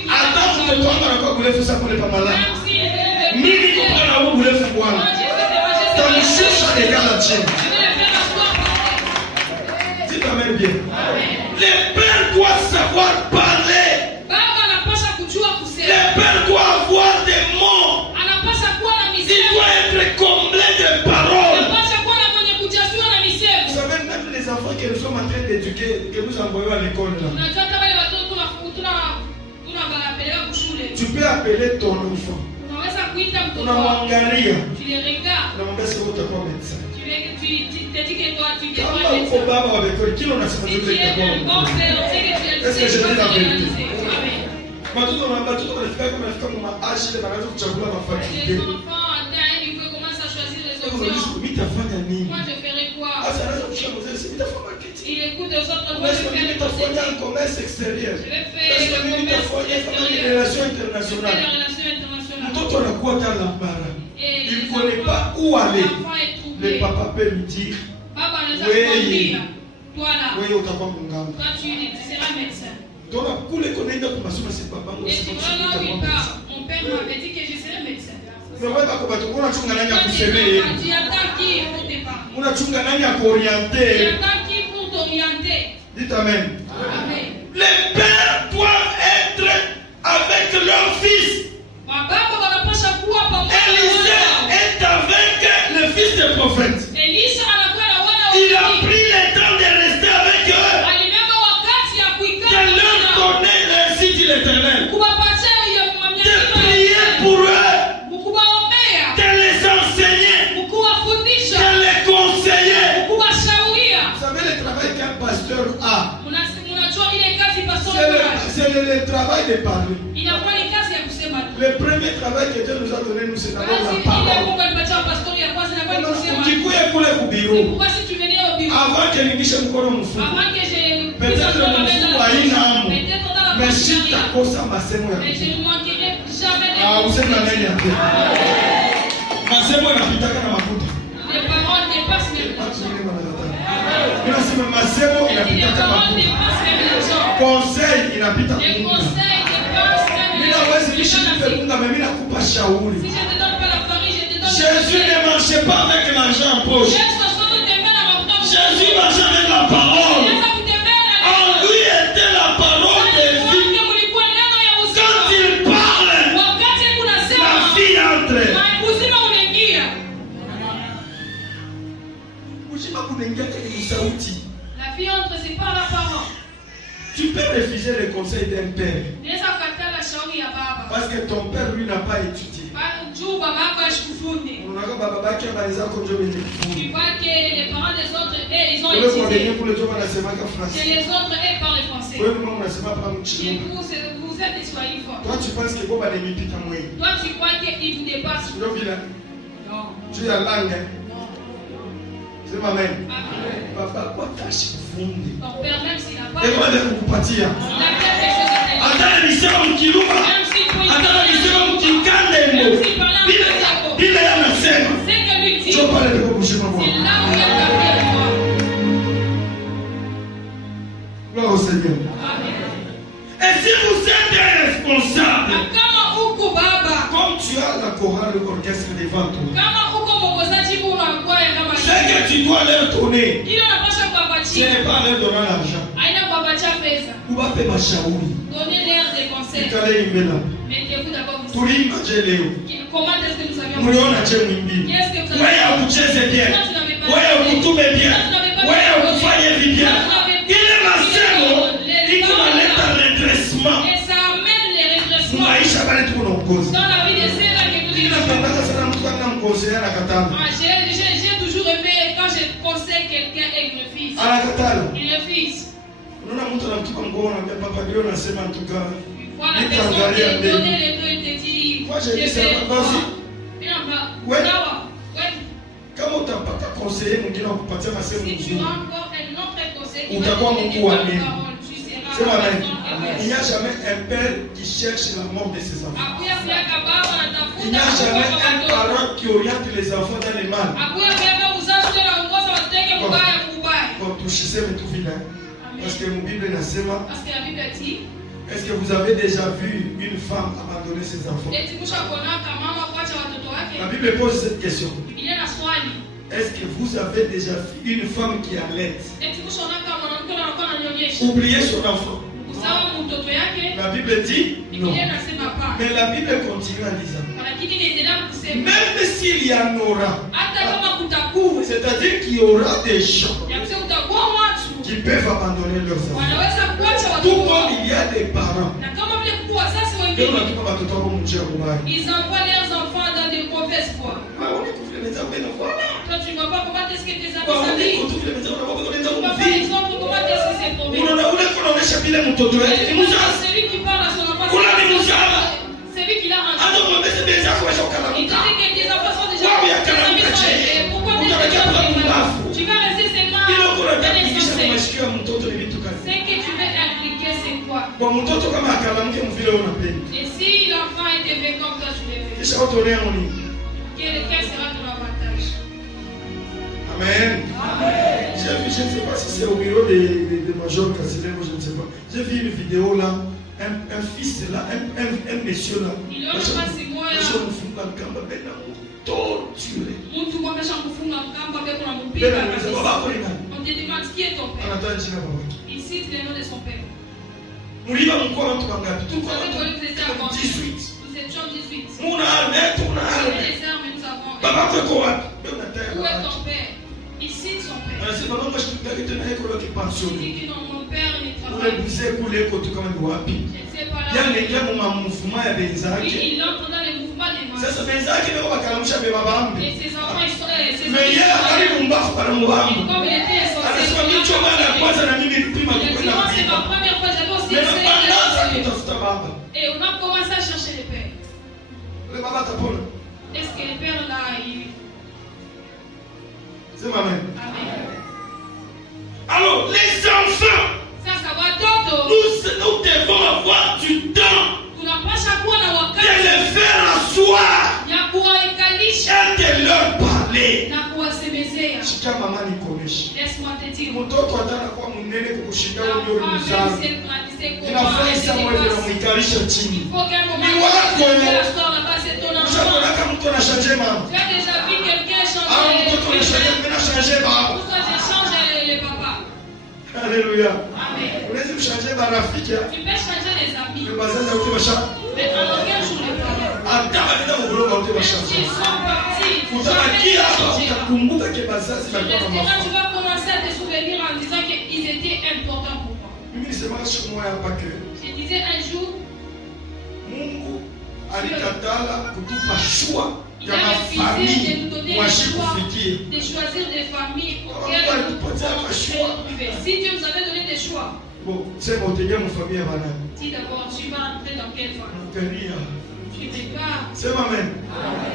Hata mtoto wangu anakuwa mrefu sana kule pamalani. Mimi niko na huo mrefu wangu. Tamshusha ekala chini. Dis amen bien. Le père doit savoir parler. Le père doit avoir des mots. Il doit être comblé de paroles. Vous savez, même les enfants que nous sommes en train d'éduquer, que nous envoyons à l'école là. Tu peux appeler ton enfant. Unamwangalia. Unamwambia sasa utakuwa médecin. Kama uko baba wa bekori, kila unasema tu utakuwa. Est-ce que je dis la vérité? Watoto wanafika kama mama ashile wanaanza kuchagua mafakulti. Nitafanya nini? Sasa anaanza kushika mzee, nitafanya marketing. Nitafanya commerce extérieur. Nitafanya relation internationale. Mtoto anakuwa dans l'embarras. Il ne connaît pas où aller. Le papa peut lui dire, oui, utakuwa munganga. Donc, pour les connaître, pour m'assurer c'est papa. Mon père m'avait dit que je serais médecin. Mais ouais, parce que tu connais chunga nani ya kusema. Tu attends qui pour te parler. Una chunga nani ya orienter. Tu attends qui pour t'orienter. Dites amen. Amen. Les pères doivent être avec leur fils. Élisée est avec le fils des prophètes. Il a pris le temps de rester avec eux. De leur donner ainsi dit l'Éternel. De prier pour eux. De les enseigner. De les conseiller. Vous savez le travail qu'un pasteur a. C'est le travail de parler. Le premier travail que Dieu nous a donné, nous, c'est d'abord la parole. Avant que l'ingishe mkono mfuko. Peut-être mfuko haina amu. Mais sitakosa masemo ya kutupa. Useme nani yake? Masemo yanapitaka na mafuta. Ninasema masemo yanapitaka mafuta. Conseil inapita kuunga. Ninawezi nishikupe kuunga, mais mimi nakupa shauri. Jésus ne marchait pas avec l'argent en poche. Jésus marchait avec la parole. En lui était la parole de vie. Quand il parle, la vie entre. La vie entre, c'est pas la parole. Tu peux refuser le conseil d'un père. Parce que ton père, lui, n'a pas étudié. Tu vois que les parents des autres, ils ont étudié. C'est les autres, ils parlent français. Et vous êtes des soyez forts. Toi, tu penses que toi, tu crois qu'ils vous dépassent. Non. Tu es la langue. Non. C'est ma mère. Papa, quoi tâche fundi. Ton père, même s'il n'a pas. Et comment vous kupatia? Il a fait quelque chose à faire. Hata alisema mkiluma. Hata alisema mkikande mbo. Bila yanasema. C'est que lui dit. Tu parles de kubushima C'est bwana. là où il y a ta paix. Gloire au Seigneur. Et si vous êtes responsable, comme tu as la chorale orchestre devant toi, ce que tu dois leur donner, ce n'est pas leur donner l'argent. Ou va faire ma chaoui. Donnez-leur des conseils. Mettez-vous d'abord vous. Comment est-ce que nous avions fait? Qu'est-ce que vous avez fait? bien. Il est ma sœur. Il commence à redressement. Et ça amène les redressements. Dans Dans la vie de ceux-là que vous dites. J'ai toujours aimé quand je conseille quelqu'un et il refuse. Il refuse. Voilà la personne qui a donné les deux, il te dit. Moi j'ai dit ça. Vas-y. Ouais. Kama utapata conseiller mwingine wa kupatia masemo mzuri. Si tu as encore un autre conseiller, utakuwa mtu wa nini? C'est vrai. Il n'y a jamais un père qui cherche la mort de ses enfants. Il n'y a jamais un parent qui oriente les enfants dans le mal. Bon, touchez-moi tout vilain. Parce que mon Bible nasema. Parce que la Bible dit. Est-ce que vous avez déjà vu une femme abandonner ses enfants? La Bible pose cette question. Est-ce que vous avez déjà vu une femme qui allaite? Oubliez son enfant. La Bible dit non. Mais la Bible continue en disant même s'il y en aura, c'est-à-dire qu'il y aura des gens qui peuvent abandonner leurs enfants. Tout comme il y a des parents. Ils envoient leurs enfants dans des mauvaises voies. Toi, tu ne vois pas comment est-ce que tes amis s'habillent. Tu ne vois pas l'exemple comment est-ce que c'est tombé. Celui qui parle à son enfant, c'est lui qui l'a rendu. Il te dit que tes enfants sont déjà tes amis sont élevés. Pourquoi tu vas rester seulement dans les conseils. Ce que tu veux impliquer, c'est quoi? Et si l'enfant est élevé comme toi, tu l'es fait, quel sera ton avantage? Amen. Je ne sais pas si c'est au bureau de Major Cassile, je ne sais pas. J'ai vu une vidéo là, un fils là, un monsieur là. Torturé. On te demande qui est ton père. Il cite le nom de son père. Vous étiez 18. Nous étions 18. Nous avons des armes et nous avons. Où est ton père? Il cite son père. Il dit que non, mon père ne travaille pas. Je ne sais pas là. Il entre dans le mouvement des masses. Et ses enfants, ils sont comme il était sorti. Il dit, c'est ma première fois, j'avais aussi essayé. Et on a commencé à chercher le père. Est-ce que le père là, il... C'est ma mère. Amen. Alors, les enfants, nous devons avoir du temps de les faire asseoir et de leur parler. Laisse-moi te dire. Tu as déjà vu quelqu'un changer les papas. Alléluia. Amen. Tu peux changer les amis. Mais en aucun jour les parents. Ils sont partis. Tu vas commencer à te souvenir en disant qu'ils étaient importants pour moi. Je disais un jour, alikatala kutupa shua ya mafamili mwashikufikia. De choisir des familles auxquelles si Dieu nous avait donné des choix. Bon, c'est bon, tu es mon famille avant. Dis d'abord, tu vas entrer dans quelle famille? Tu n'es pas. C'est ma mère.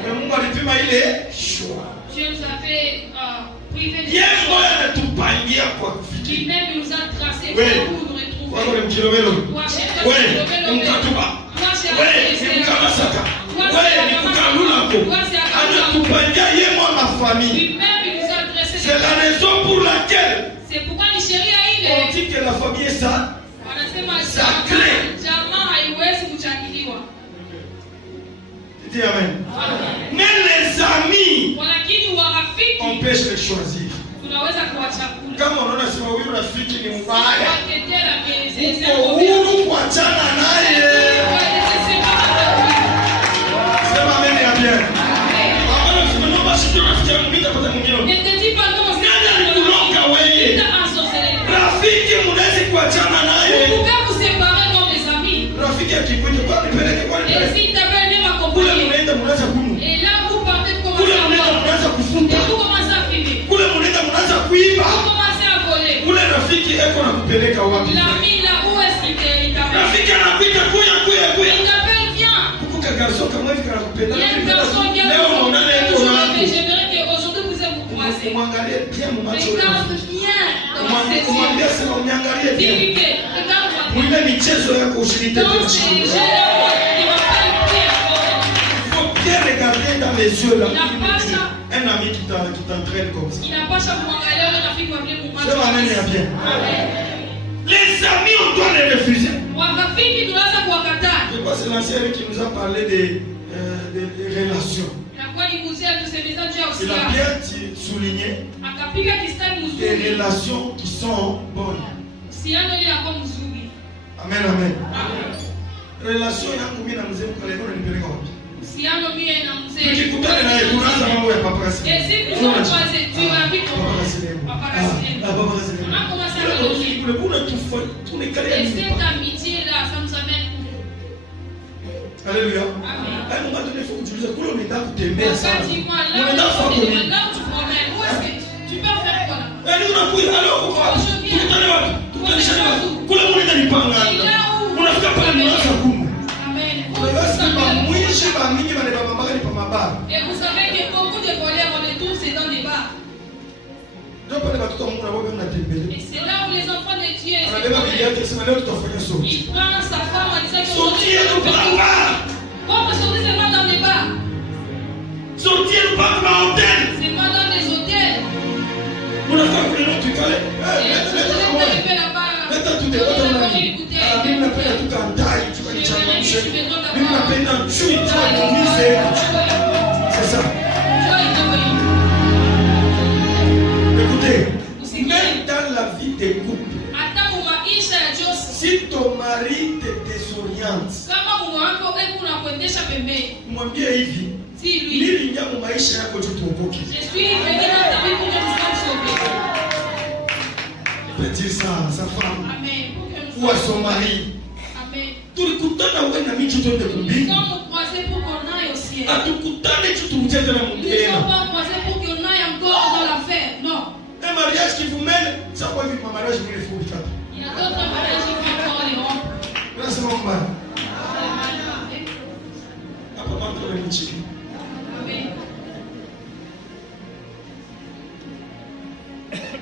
Mais mon mari, tu m'as dit choix. Dieu nous a fait privé de choix. Qui même nous a tracé pour nous retrouver. Oui, c'est la raison pour laquelle on dit que la famille est sacrée. Dis amen. Mais les amis empêchent de choisir. Kama unaona sema huyu rafiki ni mbaya, uko huru kuachana naye. Sema amen ya bien. Amana sema basi tu rafiki yangu nitapata mwingine. Nani alikuloga wewe? Rafiki mnaweza kuachana naye. Rafiki akikuja kwa nipeleke kwa nipeleke. Kule mnaenda mnaanza kunywa. Kule mnaenda mnaanza kufuta. Kule mnaenda mnaanza kuiba. Kule rafiki eko na kupeleka wapi? Rafiki anapita kuya. Kukuka garçon kama hivi kana kupenda. Leo unaona eko na. Mwangalie bien macho. Mwambie sema uniangalie bien. Mwile michezo yako ushiriki tena. Faut bien regarder dans les yeux là. Un ami qui t'entraîne comme ça. C'est ma mère bien. Les amis, on doit les refuser. Je crois que c'est l'ancien qui nous a parlé des relations. Il a bien souligné des relations qui sont bonnes. Amen, amen. Relation yangu mimi na mzee mkale ndio nipeleka wapi? Tukikutana naye tunaanza mambo ya paparazi. Alléluia. À un moment donné, il faut utiliser pour le métal pour t'aimer. Tu peux faire quoi? Alors, et vous savez que beaucoup de voleurs on les trouve c'est dans des bars. Et c'est là où les enfants de Dieu il prend sa femme en disant sortir comment sortir c'est pas dans des bars. Sortir pas dans l'hôtel. C'est pas dans des hôtels. Vous n'avez pas pris notre calais. C'est ça. Écoutez, même dans la vie des couples, si ton mari te désoriente, mwambie hivi, nilingia mu maisha yako tutuokoke. Je suis venu dans ta vie pour que nous soyons sauvés. Il peut dire ça à sa femme. Amen. Ou à son mari. Amen. Tulikutana wewe na mimi tuende kumbini. Nous sommes croisés pour qu'on aille au ciel. Atukutane tutumcheze na Mungu. Nous ne sommes pas croisés pour qu'on aille encore dans l'affaire. Non. Un mariage qui vous mène, ça peut être un mariage où il faut le faire. Il y a d'autres mariages qui font encore les hommes. Là c'est mon mari. Papa m'a donné le chicken. Amen.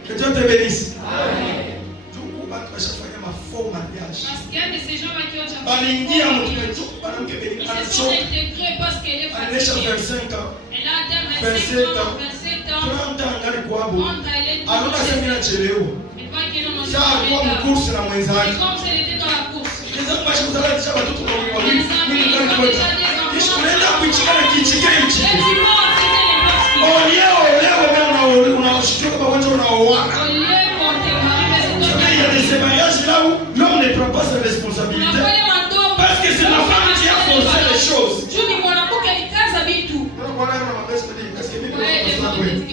Que Dieu te bénisse. Amen. Parce qu'il y a de ces gens qui ont déjà fait ils se sont intégrés parce qu'elle est fatiguée. Elle a 27 ans, 30 ans, elle est et comme elle était dans la course. Il y a des mariages là où l'homme ne prend pas sa responsabilité parce que c'est la femme qui a forcé les choses.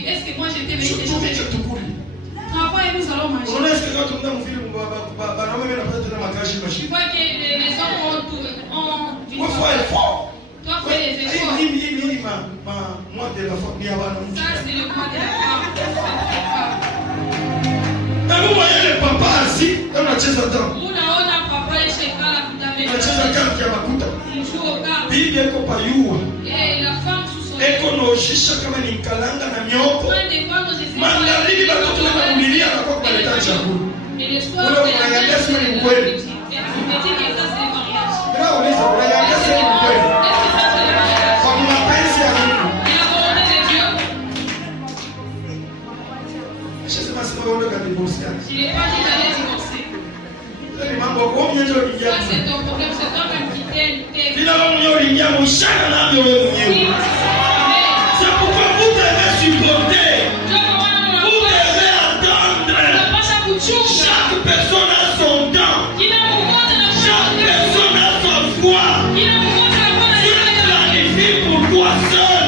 Est-ce que moi j'étais venu travail nous allons manger. Tu vois que les hommes ont du moi de la famille avant. Ça c'est le mois de la femme. Mais vous voyez le papa assis dans la chaise à temps. Munaona papa yeshekala kutambele. La chaise à carte ya makuta. Mshuo kama. Bibi eko payua. La femme sous son. Eko noishisha kama ni kalanga na mioko. Magharibi batoto na kulilia na kwa kuleta chakula. Et le soir, Ule unayambia sema ni ukweli. Bila uliza unayambia sema ni ukweli. Kwa mapenzi ya Mungu. Sema wewe ndio kadibosi. Ni mambo kwa mwenyewe ndio ingia. Bila wewe mwenyewe uliingia mshana na ndio wewe mwenyewe. C'est pourquoi vous devez supporter. Vous devez attendre. Chaque personne a son temps. Chaque personne a son foi. Tu planifies pour toi seul.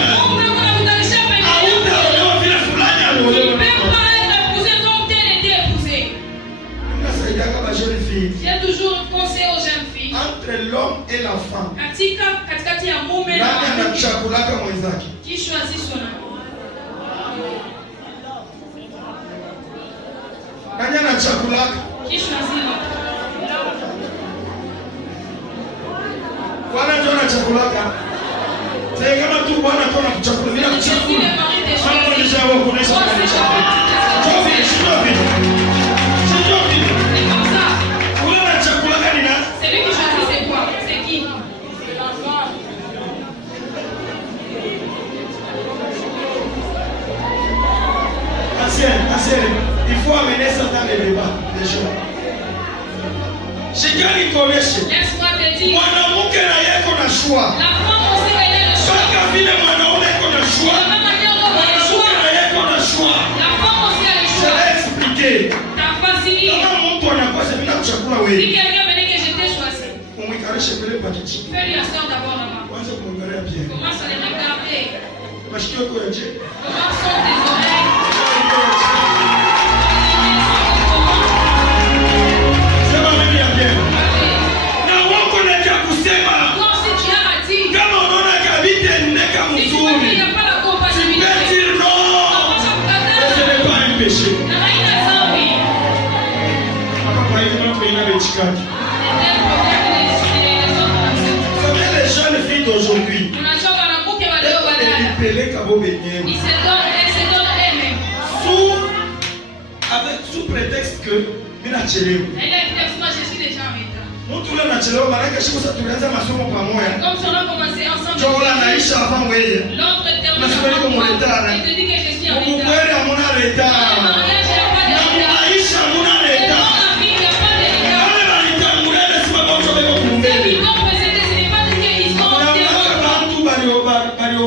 J'ai toujours conseillé aux jeunes filles. Entre l'homme et la femme. Katikati ya mume na mke. Nani anachakulaka mwenzake? Qui choisit son amour? Nani anachakulaka? Qui choisit l'autre? Bwana ndio anachakulaka. Sasa kama tu bwana tu anakuchakula bila kuchakula. Sana ndio jawo kuonesha kwa chakula. C'est lui qui choisit c'est quoi? C'est qui? Il faut amener ça dans les débats déjà. Laisse-moi te dire. Mwanamke na yeko na shua. La femme aussi elle a le choix. Kama vile mwanaume yeko na shua. Mwanamke na yeko na shua. La femme aussi a le choix. Je vais expliquer. T'as facilité. Kama mtu anakosa bila kuchakula wewe. Si quelqu'un venait que je t'ai choisi. Umwikarishe pale kwa kiti. Fais lui asseoir d'abord là-bas. Kwanza kumwangalia bien. Commence à les regarder. Mashikio yako yaje. Comment sont tes oreilles? Sema mimi ya bien. Na wako na cha kusema. Toi si tu as dit. Kama unaona kabite ndeka mzuri. Si tu vois qu'il n'y a pas la compatibilité. Tu peux dire non. Ce n'est pas un péché. Na haina dhambi. Hapa kwa hiyo mambo inabechikaji. Les jeunes filles d'aujourd'hui. Ils se donnent elles-mêmes. Sous prétexte que mimi nachelewa. Je suis déjà en retard. Mtu ule anachelewa maana yake sasa tulianza masomo pamoja. Comme si on a commencé ensemble. Jola naisha avant wewe. L'autre termine. Il te dit que je suis en retard. Ukweli hamuna retard. Maisha hamuna retard. Wale walitangulia lazima wao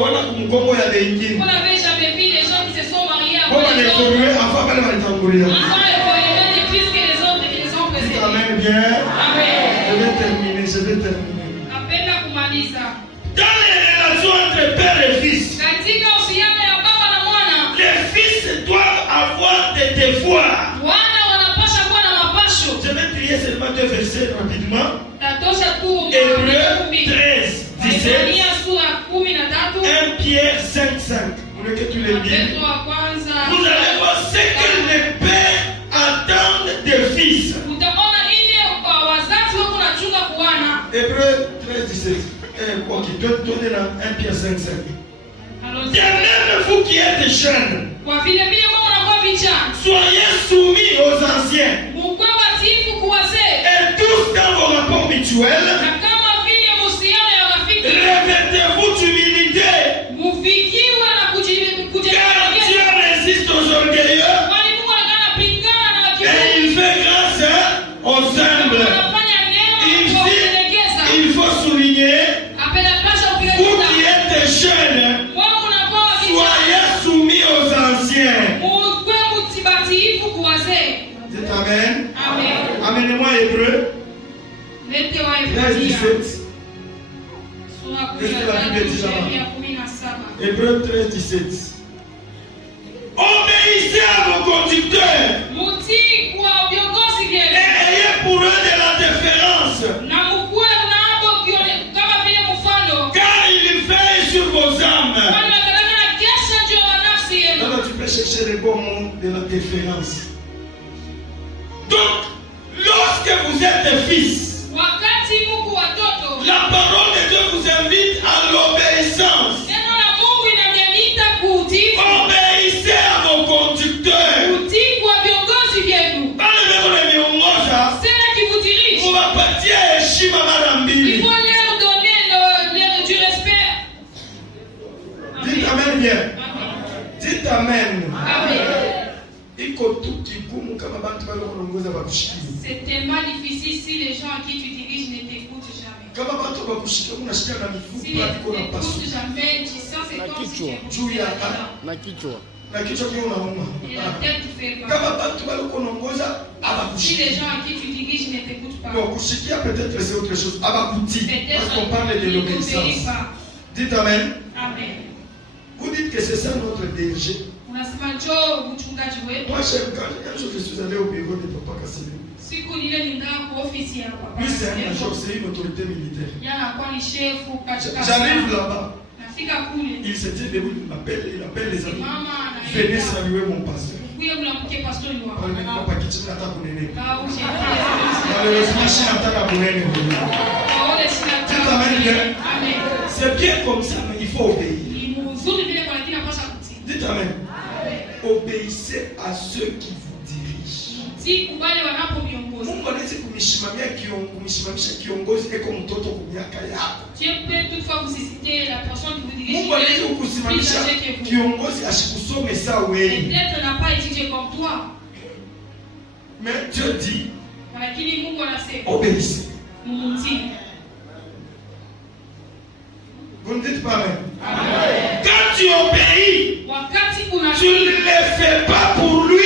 waliona kumgongo ya wengine. Vous n'avez jamais vu les gens qui se sont mariés avant les autres. Enfin, wale walitangulia. Ils ont évolué plus que les autres qui les ont précédés. Amen bien. Amen. Je vais terminer. Apenda kumaliza. Dans les relations entre père et fils. Katika uhusiano ya baba na mwana. Les fils doivent avoir des devoirs. Wana wanapaswa kuwa na mapasho. Je vais trier seulement 2 versets rapidement. Tatosha tu Hébreux 13, 17. 1 Pierre 5:5. Vous voulez que tu les lises? Vous allez voir ce que les pères attendent des fils. Hébreux 13, 17. Ok, donnez là 1 Pierre 5:5. De même vous qui êtes jeunes, soyez soumis aux anciens. Et tous dans vos rapports mutuels, revêtez-vous d'humilité. Car Dieu résiste aux orgueilleux et il fait grâce aux humbles. Il faut souligner, vous qui êtes jeunes, soyez soumis aux anciens. Dites Amen. Amenez-moi Hébreu 13, 17. Qu'est-ce que la Bible dit là-bas? Hébreux 13, 17. Obéissez à vos conducteurs et ayez pour eux de la déférence, car ils veillent sur vos âmes. vous êtes fils, wakati muko watoto, la parole de Dieu vous invite à l'obéissance. neno la Mungu inaniita kutii. Obéissez à vos conducteurs. Kutii kwa viongozi vyenu. Bale beko na miongoza, Cela qui vous dirige. muwapatie heshima mara mbili. Il faut leur donner du respect. Dites amen bien. Dites amen. Amen. Iko tu kigumu kama bantu bale kuongoza bakushikia. C'est tellement difficile si les gens à qui tu diriges ne t'écoutent jamais. Kama bantu bakushikia unashikia na Si mifupa les iko na pasu. t'écoutent jamais, tu sens c'est comme si tu Juu ya na kichwa. na kichwa kile unauma. et la tête te fait mal. Kama bantu bale kuongoza Si abakushikia. les gens à qui tu diriges ne t'écoutent pas, Bon, kushikia peut-être c'est autre chose. Abakuti. Parce qu'on parle de ils ne t'obéissent l'obéissance. pas. Dites amen. Amen. Vous dites que c'est ça notre DG. Unasema njoo mchungaji wetu. Moi, quand je suis allé au bureau de Papa Kasseli, Siku ile ninaenda kwa ofisi ya papa. lui c'est un major, c'est une autorité militaire. Yana kwa ni chef katika. J'arrive là-bas, Nafika kule. il se dit debout, il appelle les amis. Mama Venez anaenda. saluer mon pasteur. Kuye mlamke pastori wako. Papa Kitchen ata kunene. Au Malheureusement, je n'ata pas kunene. Aole sina Dites amen bien. Amen. C'est bien comme ça, mais il faut obéir. Ni mzuri vile kwa lakini napaswa kutii. Dites amen. Obéissez à ceux qui vous dirigent. Si kubali wanapomiongoza. Mungu anaweza kumsimamisha kiongozi eko mtoto kwa miaka yako. Dieu peut toutefois vous citer la personne qui vous dirige. Mungu anaweza kukusimamisha kiongozi asikusome saa wewe. Peut-être n'a pas étudié comme toi. Mais Dieu dit, Lakini Mungu anasema obéissez. mumutii. Vous ne dites pas amen. Quand tu obéis, Wakati tu unatii ne le fais pas pour lui,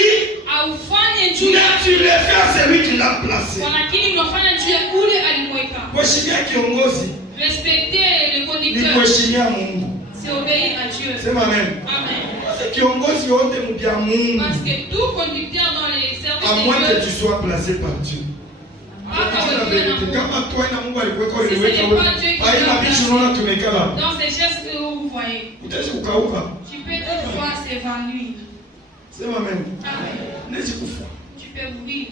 aufanye juu mais yake. tu le fais à celui qui l'a placé. Lakini unafanya juu ya kule alimweka. Kuheshimia kiongozi Respecter le ni conducteur, kuheshimia Mungu. c'est obéir à Dieu. Sema amen. Amen. Sasa kiongozi wote mpya Mungu, Parce que tout conducteur dans les à services moins de que Dieu, tu sois placé par Dieu. hata La wewe vérité, na kama toi na Mungu alikuweka uliweka wewe. Haina bichi unaona tumekala. dans ces gestes que vous voyez, Utaweza kukauka. tu peux toutefois s'évanouir. Sema amen. Amen. Nezi kufa. Tu peux mourir.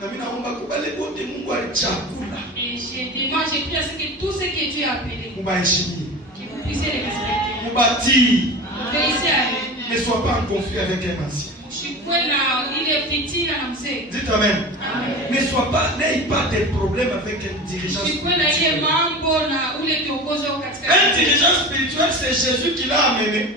Na mimi naomba kubale wote Mungu alichagula. Et j'ai pris à ce que tout ce que Dieu a appelé, Mubaheshimie. que vous puissiez les respecter. Mubatii. Obéissez à lui. Ne sois pas en conflit avec un ancien. Usikue na ile fitina na mzee. Dites amen. Amen. N'aie pas de problème avec un dirigeant Usikue na ile spirituel. mambo na ule kiongozi wako katika. Un dirigeant spirituel, c'est Jésus qui l'a amené.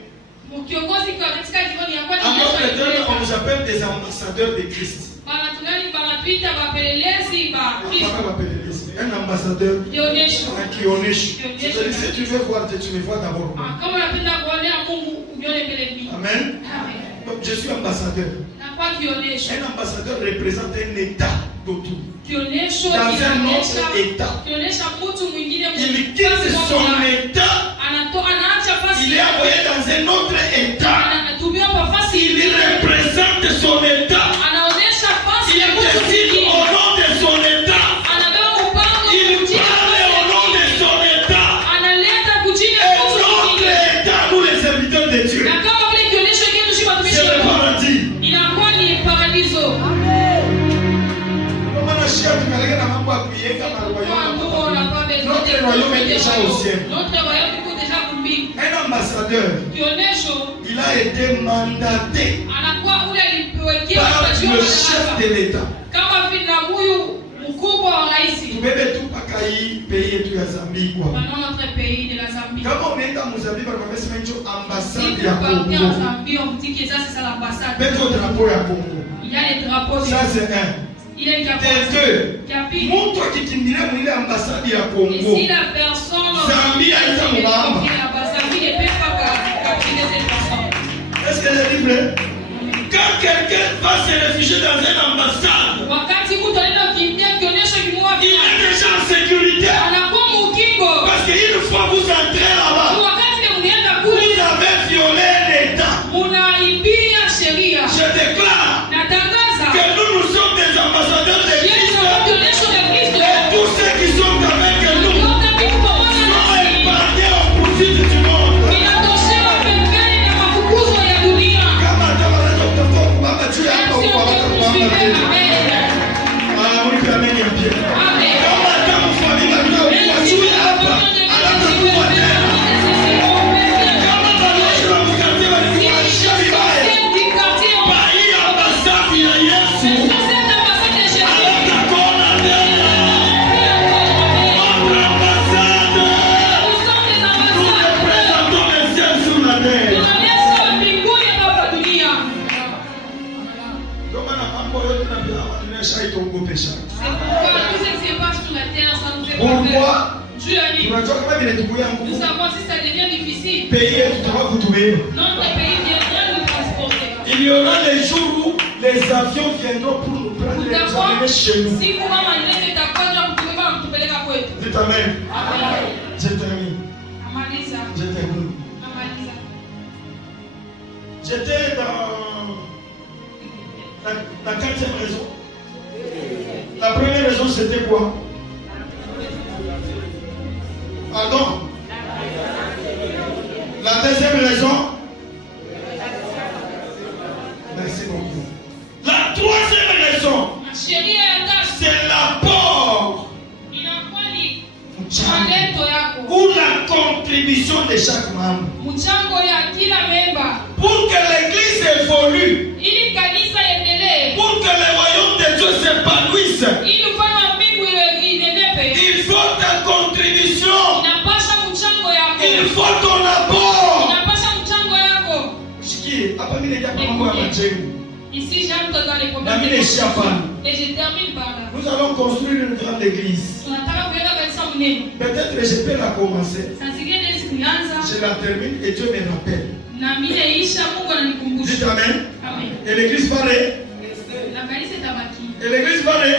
Kiongozi kwa katika jioni ya kwani En notre terme, on nous appelle des ambassadeurs de Christ. bana tunani banapita bapelelezi ba Kristo. Papa m'appelle un ambassadeur Dionesho. qui honeste. C'est-à-dire, si tu veux voir Dieu, tu me vois d'abord. Kama unapenda kuonea Mungu umione mbele mimi. Amen. Amen. Donc, je suis ambassadeur. Na kwa kionesho. Un ambassadeur représente un état d'autrui. Kionesho Dans un inaonyesha autre état. kionesha mtu mwingine Il quitte son état. anaacha fasi. Il est envoyé dans un autre état. Anatumia kwa fasi. Il représente son état. Anaonyesha fasi Il ya mtu décide mwingine. au nom de son état. Anabeba mpango Il kujina parle au nom de son état. analeta kujina Et mtu notre mwingine. état, nous les serviteurs de Dieu, Na kama vile kionesho kitu shi watumishi c'est le wa Mungu. paradis. Inakuwa ni paradiso. Comment la chair du malgré la mambo à prier comme un royaume. Notre royaume est déjà au ciel. Notre royaume est déjà kumbingu. Un ambassadeur, Kionesho il a été mandaté anakuwa ule aliwekea par wajua le chef de l'État. kama vile na huyu mkubwa wa rais Tubebe tu mpaka hii pays yetu ya Zambie kwa. dans notre pays de la Zambie. Kama umeenda Mozambique wamesema hicho Si ambassade vous ya partez en Congo. Zambie, on dit que ça c'est ça l'ambassade. Petro drapeau ya Congo. Il y a les drapeaux. Ça c'est un. Il y a les drapeaux. De deux. Capille. Mtu akikimbilia mwile ambassade ya Et Congo. si la personne Zambie haita mbamba. Zambie ne peut pas capturer cette personne. Est-ce que c'est libre? Quand quelqu'un va se réfugier dans une ambassade, Wakati mtu anaenda kukimbia kionyesho kimwa il est déjà en sécurité. anakuwa mukingo. Parce qu'une fois vous entrez là-bas, Wakati mnaenda kule vous avez violé l'État. munaibia sheria. Je déclare Natangaza que nous sommes des ambassadeurs de Yesu Christ. ni kionyesho cha Kristo. Et tous ceux qui sont avec nous Yote vitu pamoja sont nasi. épargnés au profit du monde. Inatoshewa pembeni na mafukuzo ya dunia. Kama hata wanaweza kutafuta kubamba juu ya hapa Si huko on peut hawata poursuivre, kubamba tena. amen. Ah, oui, amen. Pourquoi? Nous savons si ça devient difficile. Notre pays viendra nous transporter. Il y aura les jours où les avions viendront pour nous prendre et nous amener chez nous. Si vous m'amenez ta quoi, je vous pouvez la quoi. Dites amen. Je termine. Amalisa. Je termine. Amalisa. J'étais dans la 4e raison. La première raison, c'était quoi? Pardon? La deuxième raison? Merci beaucoup. La troisième raison, c'est l'apport ou la contribution de chaque membre. Pour que l'église évolue, pour que le royaume de Dieu s'épanouisse, il faut ta contribution, il faut ton apport. Ici, j'aime dans les problèmes. Et je termine par là. Nous allons construire une grande église. Peut-être que je peux la commencer. Je la termine et Dieu me rappelle. Dites amen. Et l'église va aller. Et l'église va aller.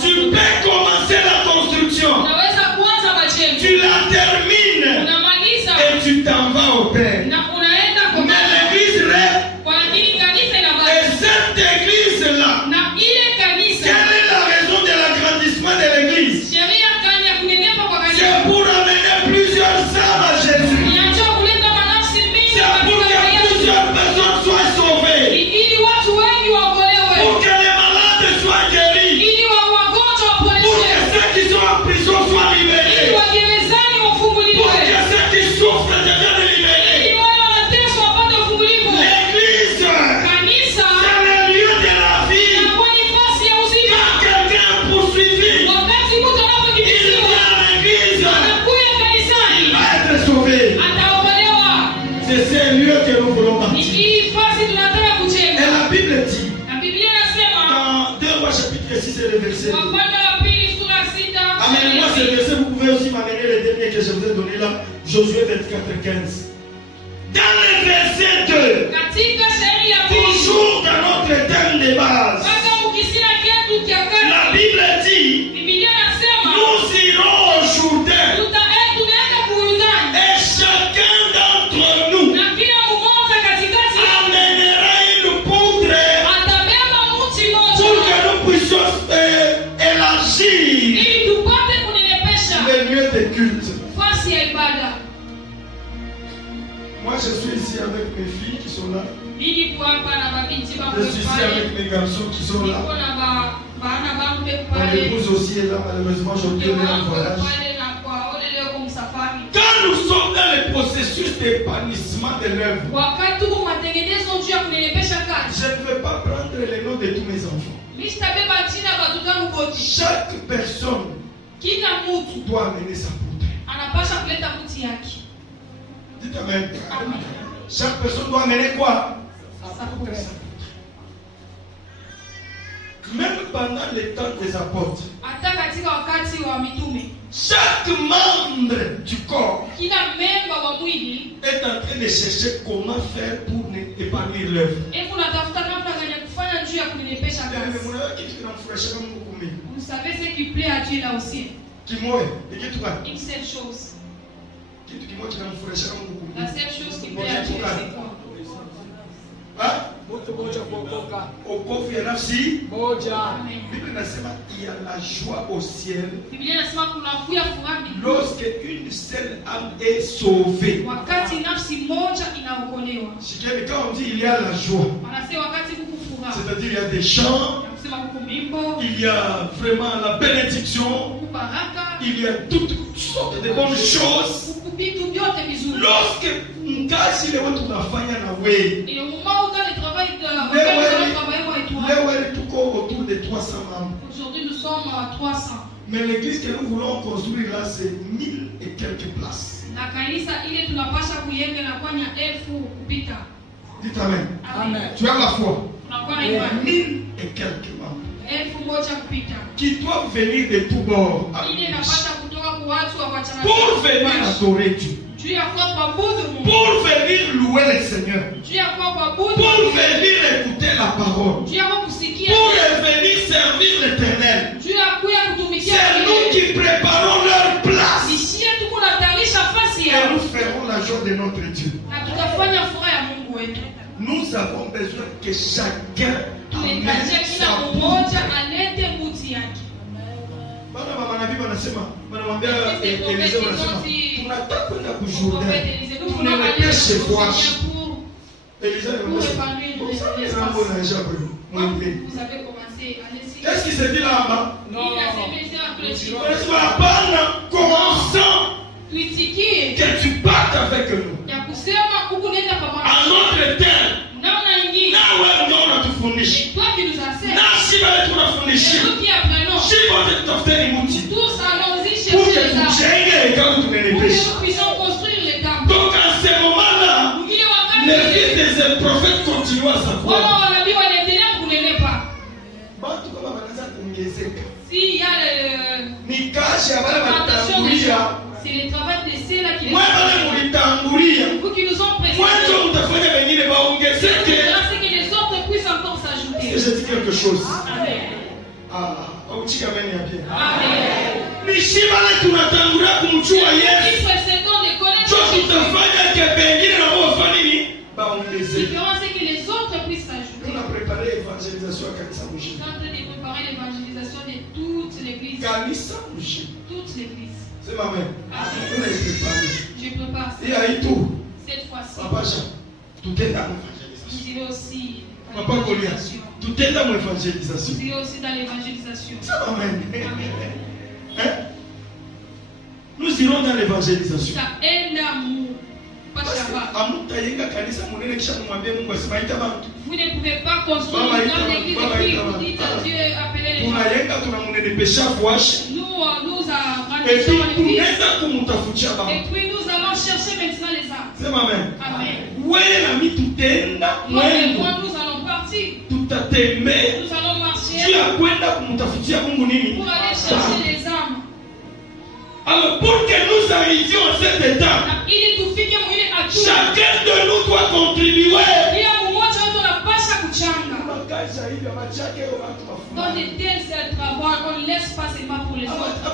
Tu peux commencer la construction. Tu la termines. Et tu t'en vas au Père. Mais l'église reste. Et cette église-là, quelle est la raison de l'agrandissement de l'église? C'est pour amener plusieurs âmes à Jésus. C'est pour que plusieurs personnes soient sauvées. Pour que les malades soient guéris. Pour que ceux qui sont en prison soient libérés. Pour que ceux qui souffrent deviennent libérés. L'église, c'est le lieu de la vie. Quand quelqu'un est poursuivi, il vient à l'église, il va être sauvé. C'est ce lieu que nous voulons bâtir. Et la Bible dit, dans 2 Rois chapitre 6 et le verset 2. Amenez-moi ce verset, vous pouvez aussi m'amener le dernier que je vous ai donné là, Josué 24:15. Dans le verset 2, toujours dans notre thème de base, la Bible dit, nous irons au Jourdain et chacun d'entre nous amènera une poudre pour que nous puissions élargir les lieux de culte. Moi je suis ici avec mes filles qui sont là. Je suis ici avec mes garçons qui sont là. Mon épouse aussi est là, malheureusement aujourd'hui on est en voyage. Quand nous sommes dans le processus d'épanouissement de l'œuvre, je ne veux pas prendre les noms de tous mes enfants. Chaque personne doit amener sa poudre. Dites amen. Chaque personne doit amener quoi? Sa poudre. Même pendant le temps des apôtres, chaque membre du corps est en train de chercher comment faire pour épanouir l'œuvre. Vous savez ce qui plaît à Dieu là aussi. Une seule chose. La seule chose qui plaît à Dieu, c'est quoi? Au pauvre, il y en a aussi. Bible nasema il y a la joie au ciel lorsque une seule âme est sauvée. Quand on dit il y a la joie, c'est-à-dire il y a des chants, il y a vraiment la bénédiction, il y a toutes sortes de bonnes choses. Lorsque mkazi le watu unafanya na wewe, leo tuko autour de 300 membres. Aujourd'hui nous sommes à 300. Mais l'église que nous voulons construire là, c'est 1000 et quelques places. Dites amen. Amen. Tu as la foi. 1000 et quelques membres. qui doivent venir de tous bords pour venir adorer Dieu, pour venir louer le Seigneur, pour venir écouter la parole, pour venir servir l'Éternel. C'est nous qui préparons leur place et nous ferons la joie de notre Dieu. Nous avons besoin que chacun amène sa boute. Qu'est-ce qui se dit là-bas? Non. Commençons que tu partes avec nous. À notre terre. Donc à ce moment-là, les fils des prophètes continuent à s'accroître. S'il y a c'est le travail de ceux-là qui nous ont présenté. C'est que les autres puissent encore s'ajouter. Je dis quelque chose. Amen. C'est que les autres puissent s'ajouter. On a préparé l'évangélisation à Kanisa Mouché. On est en train de préparer l'évangélisation de toute l'église. Kanisa Mouché. Toute l'église. C'est ma mère. On est préparé. Je prépare ça. Et à tout. Cette fois-ci. Papa Jean, tout est dans l'évangélisation. Vous irez aussi. Papa Goliath, tout est dans l'évangélisation. Vous irez aussi dans l'évangélisation. Amen. Hein? Nous irons dans l'évangélisation. Ça aide l'amour. Pas Shabbat. Vous ne pouvez pas construire une grande église et puis vous dites à Dieu appelez les gens. Nous agrandissons l'église. Et puis nous allons chercher maintenant les âmes. Amen. Moi et moi, nous allons partir. Nous allons marcher pour aller chercher les âmes. Alors pour que nous arrivions à cet état, chacun de nous doit contribuer. Dans de tels travaux, on ne laisse pas seulement pour les autres. On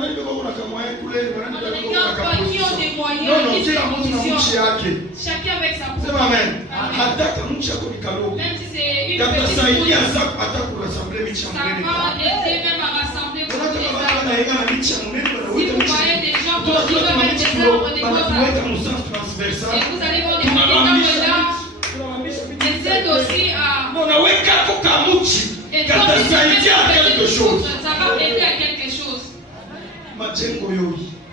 ne regarde pas qui ont des moyens, qui sont en position. Chacun avec sa position. Même si c'est une petite position, ça va aider même à rassembler beaucoup les âmes. Si vous voyez des gens qui veulent mettre des arbres, des choses, et vous allez voir des militants là, les aides aussi à... Et donc, ça va aider à quelque chose.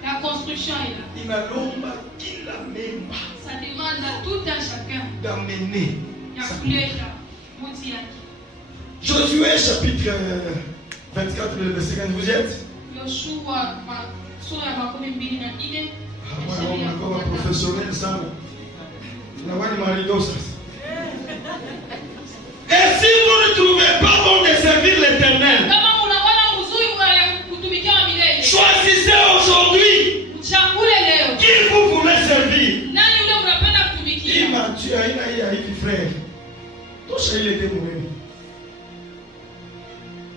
La construction est là. Ça demande à tout un chacun d'amener. Josué chapitre 24, le verset 15, vous y êtes? On a encore un professionnel, ça. Et si vous ne trouvez pas bon de servir l'Éternel, choisissez aujourd'hui qui vous voulez servir. Tu as une frère.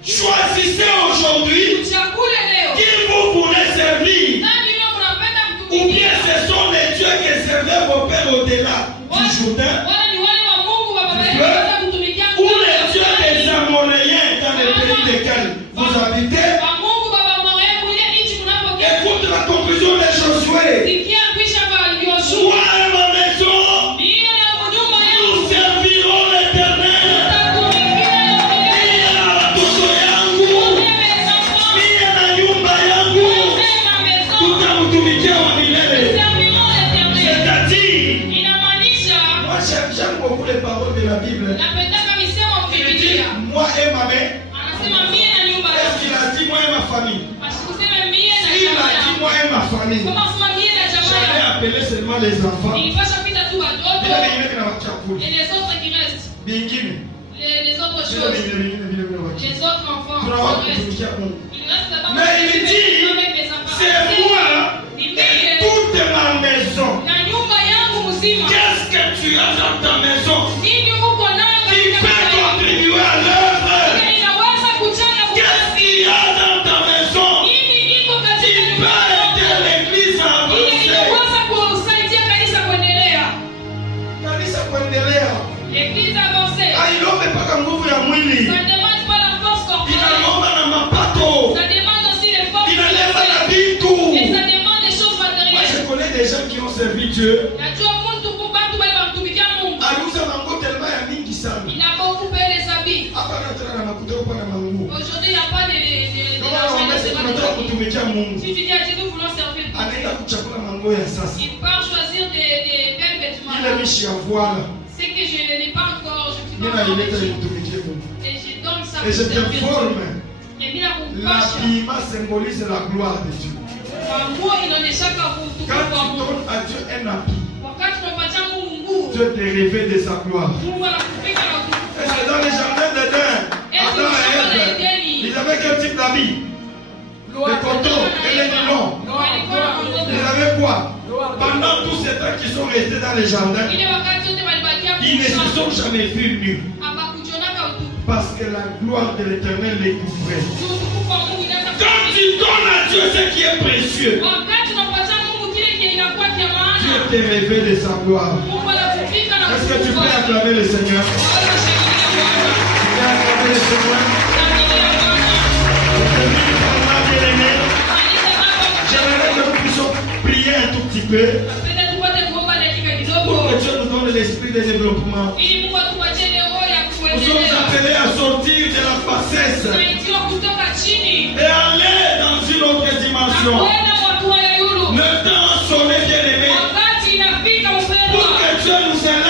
Choisissez aujourd'hui qui vous voulez servir. Ou bien ce sont les dieux qui servaient vos pères au-delà du Jourdain. Ou les dieux des Amoréens dans le pays desquels vous habitez. Écoute la conclusion de Josué. Moi et ma maison, nous servirons l'Éternel. J'aime beaucoup les paroles de la Bible. Il dit moi et ma mère. Est-ce qu'il a dit moi et ma famille? Il a dit moi et ma famille. J'avais appelé seulement les enfants. Et les autres qui restent. Les autres choses. Les autres enfants. Mais il dit, c'est moi et toute ma maison. Qu'est-ce que tu as dans ta maison qui peut contribuer à l'œuvre? Qu'est-ce qu'il y a dans ta maison qui peut aider l'église à avancer? Aiombe mpaka nguvu ya mwili. Inaomba na mapato. Inaleta na vitu. Moi je connais des gens qui ont servi Dieu. Aluza mango tellement ya mingi sana. Hapa nataka na makuta kwa na mango. Aujourd'hui, il n'y a pas de kutumikia Mungu. Si tu dis à Dieu, nous voulons servir Dieu. Anaenda kuchakula mango ya sasa. Il part choisir des belles vêtements. Ile mishi ya voile. C'est que je n'ai pas encore, je suis pas encore. Et je donne ça. Et je te forme. L'habillement symbolise la gloire de Dieu. Quand tu donnes à Dieu un habit, Dieu te révèle de sa gloire. Et c'est dans les jardins d'Éden, Adam et Ève, ils avaient quel type d'habit? Le coton et les nylons. Ils avaient quoi? Pendant tous ces temps qu'ils sont restés dans les jardins, ils ne se sont jamais vus nus. Parce que la gloire de l'Éternel les couvrait. Quand tu donnes à Dieu ce qui est précieux, Dieu te révèle de sa gloire. Est-ce que tu peux acclamer le Seigneur? Tu peux acclamer le Seigneur? J'aimerais que nous puissions prier un tout petit peu pour que Dieu nous donne l'esprit de développement. Nous sommes appelés à sortir de la bassesse et aller dans une autre dimension. Le temps sonne, bien aimé, pour que Dieu nous aide.